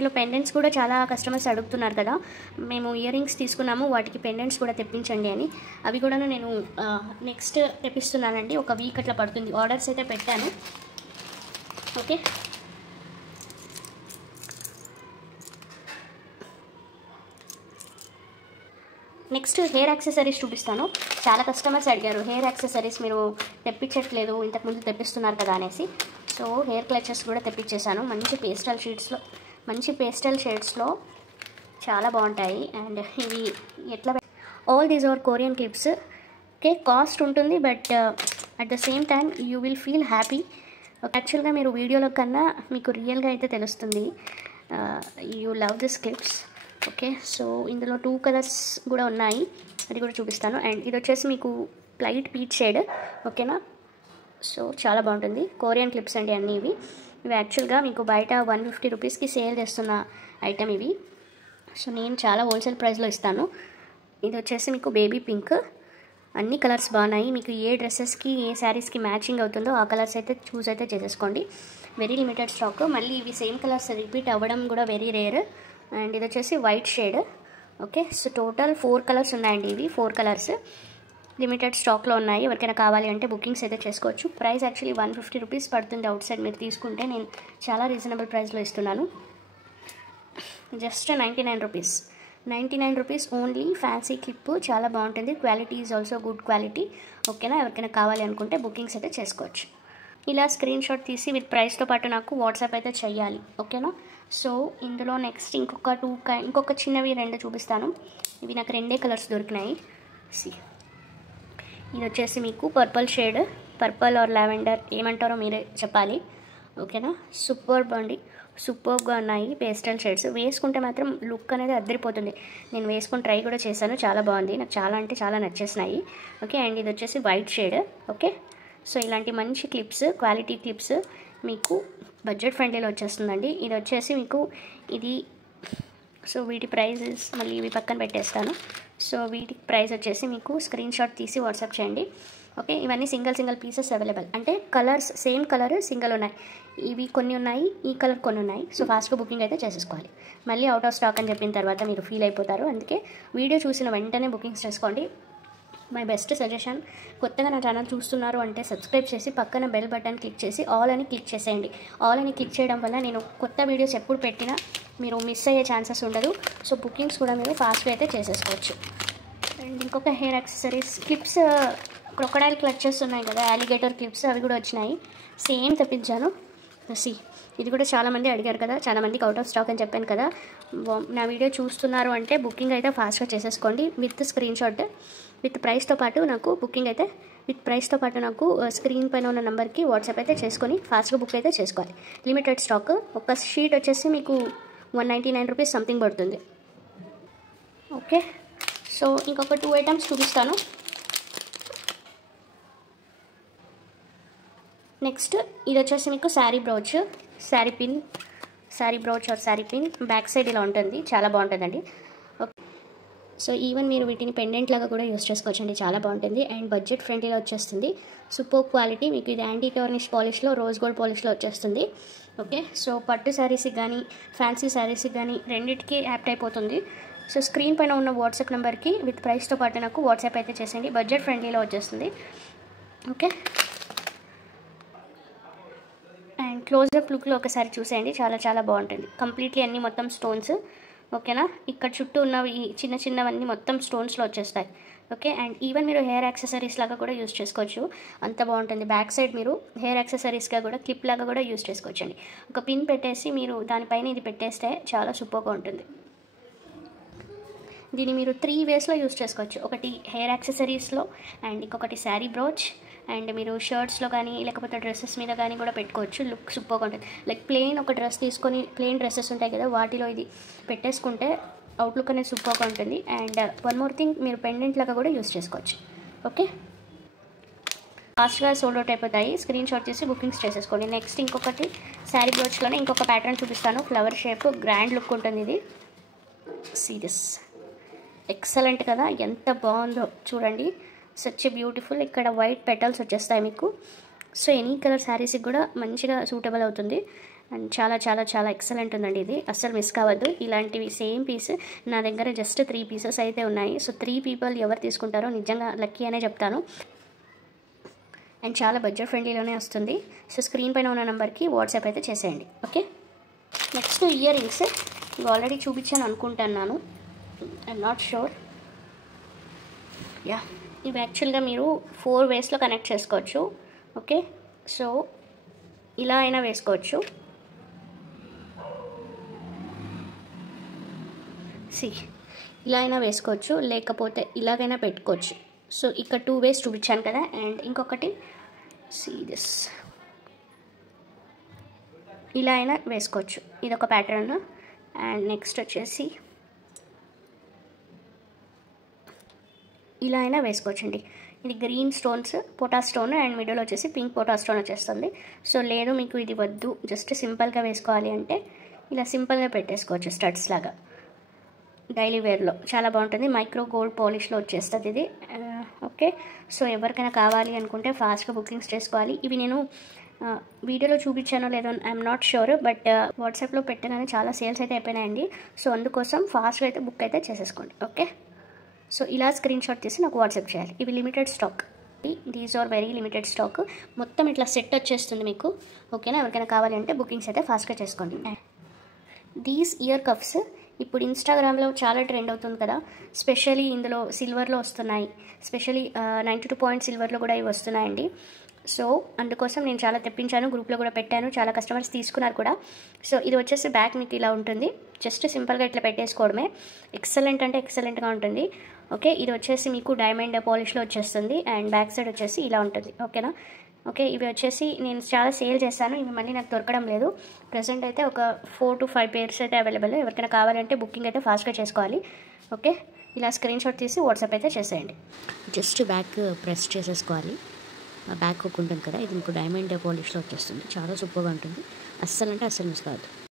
ఇలా పెండెంట్స్ కూడా చాలా కస్టమర్స్ అడుగుతున్నారు కదా, మేము ఇయర్ రింగ్స్ తీసుకున్నాము, వాటికి పెండెంట్స్ కూడా తెప్పించండి అని. అవి కూడా నేను నెక్స్ట్ తెప్పిస్తున్నానండి. ఒక వీక్ అట్లా పడుతుంది. ఆర్డర్స్ అయితే పెట్టాను. ఓకే, నెక్స్ట్ హెయిర్ యాక్సెసరీస్ చూపిస్తాను. చాలా కస్టమర్స్ అడిగారు హెయిర్ యాక్సెసరీస్ మీరు తెప్పించట్లేదు, ఇంతకుముందు తెప్పిస్తున్నారు కదా అనేసి. సో హెయిర్ క్లచెస్ కూడా తెప్పించేశాను. మంచి పేస్టల్ షేడ్స్లో చాలా బాగుంటాయి. అండ్ ఇవి ఎట్లా, all these are Korean clips. Okay, cost ఉంటుంది, but at the same time you will feel happy. యాక్చువల్గా మీరు వీడియోలో కన్నా మీకు రియల్గా అయితే తెలుస్తుంది. You love this clips. Okay, so ఇందులో 2 కలర్స్ కూడా ఉన్నాయి, అది కూడా చూపిస్తాను. అండ్ ఇది వచ్చేసి మీకు లైట్ పీచ్ షేడ్. ఓకేనా, సో చాలా బాగుంటుంది. కొరియన్ క్లిప్స్ అండి అన్నీ ఇవి. యాక్చువల్గా మీకు బయట 150 రూపీస్కి సేల్ చేస్తున్న ఐటమ్ ఇవి. సో నేను చాలా హోల్సేల్ ప్రైస్లో ఇస్తాను. ఇది వచ్చేసి మీకు బేబీ పింక్. అన్ని కలర్స్ బాగున్నాయి. మీకు ఏ డ్రెస్సెస్కి ఏ శారీస్కి మ్యాచింగ్ అవుతుందో ఆ కలర్స్ అయితే చూస్ అయితే చేసేసుకోండి. Very limited stock. మళ్ళీ ఇవి సేమ్ కలర్స్ రిపీట్ అవ్వడం కూడా వెరీ రేర్. అండ్ ఇది వచ్చేసి white shade. Okay, so total 4 colours ఉన్నాయండి. ఇవి 4 కలర్స్ లిమిటెడ్ స్టాక్లో ఉన్నాయి. ఎవరికైనా కావాలి అంటే బుకింగ్స్ అయితే చేసుకోవచ్చు. ప్రైస్ యాక్చువల్లీ 150 రూపీస్ పడుతుంది అవుట్ సైడ్ మీరు తీసుకుంటే. నేను చాలా రీజనబుల్ ప్రైస్లో ఇస్తున్నాను, just 99 rupees only. Fancy clip చాలా బాగుంటుంది. Quality is also good quality. ఓకేనా, ఎవరికైనా కావాలి అనుకుంటే బుకింగ్స్ అయితే చేసుకోవచ్చు. ఇలా స్క్రీన్ షాట్ తీసి విత్ ప్రైస్తో పాటు నాకు వాట్సాప్ అయితే చేయాలి. ఓకేనా, సో ఇందులో నెక్స్ట్ ఇంకొక చిన్నవి 2 చూపిస్తాను. ఇవి నాకు 2 కలర్స్ దొరికినాయి. ఇది వచ్చేసి మీకు purple shade, purple are lavender ఏమంటారో మీరే చెప్పాలి. ఓకేనా, సూపర్ బాగుంది. సూపర్గా ఉన్నాయి పేస్టల్ షేడ్స్. వేసుకుంటే మాత్రం లుక్ అనేది అద్దరిపోతుంది. నేను వేసుకొని ట్రై కూడా చేశాను, చాలా బాగుంది, నాకు చాలా అంటే చాలా నచ్చేసినాయి. ఓకే, అండ్ ఇది వచ్చేసి వైట్ షేడ్. ఓకే, సో ఇలాంటి మంచి క్లిప్స్, క్వాలిటీ క్లిప్స్ మీకు బడ్జెట్ ఫ్రెండ్లీలో వచ్చేస్తుందండి. ఇది వచ్చేసి మీకు ఇది, సో వీటి ప్రైజెస్ మళ్ళీ ఇవి పక్కన పెట్టేస్తాను. సో వీటి ప్రైస్ వచ్చేసి మీకు స్క్రీన్ షాట్ తీసి వాట్సాప్ చేయండి. ఓకే, ఇవన్నీ సింగిల్ పీసెస్ అవైలబుల్, అంటే కలర్స్ సేమ్ కలర్ సింగిల్ ఉన్నాయి. ఇవి కొన్ని ఉన్నాయి, ఈ కలర్ కొన్ని ఉన్నాయి. సో ఫాస్ట్గా బుకింగ్ అయితే చేసేసుకోవాలి. మళ్ళీ అవుట్ ఆఫ్ స్టాక్ అని చెప్పిన తర్వాత మీరు ఫీల్ అయిపోతారు. అందుకే వీడియో చూసిన వెంటనే బుకింగ్స్ చేసుకోండి. మై బెస్ట్ సజెషన్, కొత్తగా నా ఛానల్ చూస్తున్నారు అంటే సబ్స్క్రైబ్ చేసి పక్కన బెల్ బటన్ క్లిక్ చేసి ఆల్ అని క్లిక్ చేసేయండి. ఆల్ అని క్లిక్ చేయడం వల్ల నేను కొత్త వీడియోస్ ఎప్పుడు పెట్టినా మీరు మిస్ అయ్యే ఛాన్సెస్ ఉండదు. సో బుకింగ్స్ కూడా మీరు ఫాస్ట్గా అయితే చేసేసుకోవచ్చు. అండ్ ఇంకొక hair accessories clips, crocodile clutches ఉన్నాయి కదా, అలిగేటర్ క్లిప్స్, అవి కూడా వచ్చినాయి. సేమ్ తెప్పించాను. ఇది కూడా చాలామంది అడిగారు కదా, చాలామందికి అవుట్ ఆఫ్ స్టాక్ అని చెప్పాను కదా. నా వీడియో చూస్తున్నారు అంటే బుకింగ్ అయితే ఫాస్ట్గా చేసేసుకోండి. విత్ స్క్రీన్ షాట్, విత్ ప్రైస్తో పాటు నాకు బుకింగ్ అయితే, విత్ ప్రైస్తో పాటు నాకు స్క్రీన్ పైన ఉన్న నెంబర్కి వాట్సాప్ అయితే చేసుకొని ఫాస్ట్గా బుక్ అయితే చేసుకోవాలి. Limited stock. ఒక షీట్ వచ్చేసి మీకు 199 రూపీస్ సంథింగ్ పడుతుంది. ఓకే, సో ఇంకొక 2 ఐటమ్స్ చూపిస్తాను. నెక్స్ట్ ఇది వచ్చేసి మీకు sari brooch, sari pin, sari brooch or sari pin. Back side ఇలా ఉంటుంది, చాలా బాగుంటుందండి. ఓకే, సో ఈవెన్ మీరు వీటిని పెండెంట్ లాగా కూడా యూస్ చేసుకోవచ్చండి, చాలా బాగుంటుంది. అండ్ బడ్జెట్ ఫ్రెండ్లీలో వచ్చేస్తుంది. Super quality. మీకు ఇది యాంటీ టర్నిష్ పాలిష్లో, రోజ్ గోల్డ్ పాలిష్లో వచ్చేస్తుంది. ఓకే, సో పట్టు శారీస్కి కానీ ఫ్యాన్సీ శారీస్కి కానీ రెండింటికి యాప్ట్ అయిపోతుంది. సో స్క్రీన్ పైన ఉన్న వాట్సాప్ నెంబర్కి విత్ ప్రైస్తో పాటు నాకు వాట్సాప్ అయితే చేసేయండి. బడ్జెట్ ఫ్రెండ్లీలో వచ్చేస్తుంది. ఓకే, అండ్ క్లోజప్ లుక్లో ఒకసారి చూసేయండి, చాలా చాలా బాగుంటుంది. కంప్లీట్లీ అన్నీ మొత్తం స్టోన్స్. ఓకేనా, ఇక్కడ చుట్టూ ఉన్నవి చిన్న చిన్నవన్నీ మొత్తం స్టోన్స్లో వచ్చేస్తాయి. ఓకే, అండ్ ఈవెన్ మీరు హెయిర్ యాక్సెసరీస్ లాగా కూడా యూస్ చేసుకోవచ్చు, అంత బాగుంటుంది. బ్యాక్ సైడ్ మీరు హెయిర్ యాక్సెసరీస్గా కూడా క్లిప్ లాగా కూడా యూస్ చేసుకోవచ్చు అండి. ఒక పిన్ పెట్టేసి మీరు దానిపైన ఇది పెట్టేస్తే చాలా సూపర్గా ఉంటుంది. దీన్ని మీరు 3 వేస్లో యూస్ చేసుకోవచ్చు. ఒకటి హెయిర్ యాక్సెసరీస్లో, అండ్ ఇంకొకటి శారీ బ్రోచ్, అండ్ మీరు షర్ట్స్లో కానీ లేకపోతే డ్రెస్సెస్ మీద కానీ కూడా పెట్టుకోవచ్చు. లుక్ సూపర్గా ఉంటుంది. లైక్ ప్లెయిన్ ఒక డ్రెస్ తీసుకొని, ప్లెయిన్ డ్రెస్సెస్ ఉంటాయి కదా, వాటిలో ఇది పెట్టేసుకుంటే అవుట్లుక్ అనేది సూపర్గా ఉంటుంది. అండ్ వన్ మోర్ థింగ్, మీరు పెండెంట్ లాగా కూడా యూస్ చేసుకోవచ్చు. ఓకే, ఫాస్ట్గా సోల్డ్ అవుట్ అయిపోతాయి. స్క్రీన్ షాట్ చేసి బుకింగ్స్ చేసేసుకోండి. నెక్స్ట్ ఇంకొకటి శారీ బ్రోచ్లోనే ఇంకొక ప్యాటర్న్ చూపిస్తాను. ఫ్లవర్ షేప్, గ్రాండ్ లుక్ ఉంటుంది ఇది. సీరియస్ ఎక్సలెంట్ కదా, ఎంత బాగుందో చూడండి. Such beautiful. ఇక్కడ వైట్ పెటల్స్ వచ్చేస్తాయి మీకు. సో ఎనీ కలర్ శారీస్కి కూడా మంచిగా సూటబుల్ అవుతుంది. అండ్ చాలా చాలా చాలా ఎక్సలెంట్ ఉందండి ఇది, అస్సలు మిస్ కావద్దు. ఇలాంటివి సేమ్ పీస్ నా దగ్గర జస్ట్ 3 పీసెస్ అయితే ఉన్నాయి. సో 3 పీపుల్ ఎవరు తీసుకుంటారో నిజంగా లక్కీ అనే చెప్తాను. అండ్ చాలా బడ్జెట్ ఫ్రెండ్లీలోనే వస్తుంది. సో స్క్రీన్ పైన ఉన్న నెంబర్కి వాట్సాప్ అయితే చేసేయండి. Okay, next ear rings. ఇవి ఆల్రెడీ చూపించాను అనుకుంటున్నాను, ఐఎమ్ నాట్ షూర్. యా, ఇవి యాక్చువల్గా మీరు 4 వేస్లో కనెక్ట్ చేసుకోవచ్చు. ఓకే, సో ఇలా అయినా వేసుకోవచ్చు. ఇలా అయినా వేసుకోవచ్చు, లేకపోతే ఇలాగైనా పెట్టుకోవచ్చు. సో ఇక్కడ 2 వేస్ చూపించాను కదా. అండ్ ఇంకొకటి దిస్, ఇలా అయినా వేసుకోవచ్చు. ఇదొక ప్యాటర్న్. అండ్ నెక్స్ట్ వచ్చేసి ఇలా అయినా వేసుకోవచ్చండి. ఇది గ్రీన్ స్టోన్స్, పోటా స్టోన్, అండ్ మిడిల్ వచ్చేసి పింక్ పోటా స్టోన్ వచ్చేస్తుంది. సో లేదు మీకు ఇది వద్దు, జస్ట్ సింపుల్గా వేసుకోవాలి అంటే ఇలా సింపుల్గా పెట్టేసుకోవచ్చు, స్టడ్స్ లాగా. డైలీ వేర్లో చాలా బాగుంటుంది. మైక్రో గోల్డ్ పాలిష్లో వచ్చేస్తుంది ఇది. ఓకే, సో ఎవరికైనా కావాలి అనుకుంటే ఫాస్ట్గా బుకింగ్స్ చేసుకోవాలి. ఇవి నేను వీడియోలో చూపించానో లేదో ఐఎమ్ నాట్ షూర్, బట్ వాట్సాప్లో పెట్టగానే చాలా సేల్స్ అయితే అయిపోయినాయండి. సో అందుకోసం ఫాస్ట్గా అయితే బుక్ అయితే చేసేసుకోండి. ఓకే, సో ఇలా స్క్రీన్ షాట్ తీసి నాకు వాట్సాప్ చేయాలి. ఇవి limited stock, these are very limited stock. మొత్తం ఇట్లా సెట్ వచ్చేస్తుంది మీకు. ఓకేనా, ఎవరికైనా కావాలి అంటే బుకింగ్స్ అయితే ఫాస్ట్గా చేసుకోండి. దీస్ ఇయర్ కఫ్స్ ఇప్పుడు ఇన్స్టాగ్రామ్లో చాలా ట్రెండ్ అవుతుంది కదా, స్పెషల్లీ ఇందులో సిల్వర్లో వస్తున్నాయి. స్పెషల్లీ 92 పాయింట్ సిల్వర్లో కూడా ఇవి వస్తున్నాయండి. సో అందుకోసం నేను చాలా తెప్పించాను, గ్రూప్లో కూడా పెట్టాను, చాలా కస్టమర్స్ తీసుకున్నారు కూడా. సో ఇది వచ్చేసి బ్యాక్ మీకు ఇలా ఉంటుంది, జస్ట్ సింపుల్గా ఇట్లా పెట్టేసుకోవడమే. ఎక్సలెంట్ అంటే ఎక్సలెంట్గా ఉంటుంది. ఓకే, ఇది వచ్చేసి మీకు డైమండ్ పాలిష్లో వచ్చేస్తుంది. అండ్ బ్యాక్ సైడ్ వచ్చేసి ఇలా ఉంటుంది. ఓకేనా, ఓకే, ఇవి వచ్చేసి నేను చాలా సేల్ చేశాను, ఇవి మళ్ళీ నాకు దొరకడం లేదు. ప్రజెంట్ అయితే ఒక 4 to 5 పేర్స్ అయితే అవైలబుల్. ఎవరికైనా కావాలంటే బుకింగ్ అయితే ఫాస్ట్గా చేసుకోవాలి. ఓకే, ఇలా స్క్రీన్ షాట్ తీసి వాట్సాప్ అయితే చేసేయండి. జస్ట్ బ్యాక్ ప్రెస్ చేసేసుకోవాలి. బ్యాక్ హుక్ ఉంటుంది కదా, ఇది మీకు డైమండ్ పాలిష్లో వచ్చేస్తుంది. చాలా సూపర్గా ఉంటుంది, అస్సలు అంటే అస్సలు మిస్ కావద్దు.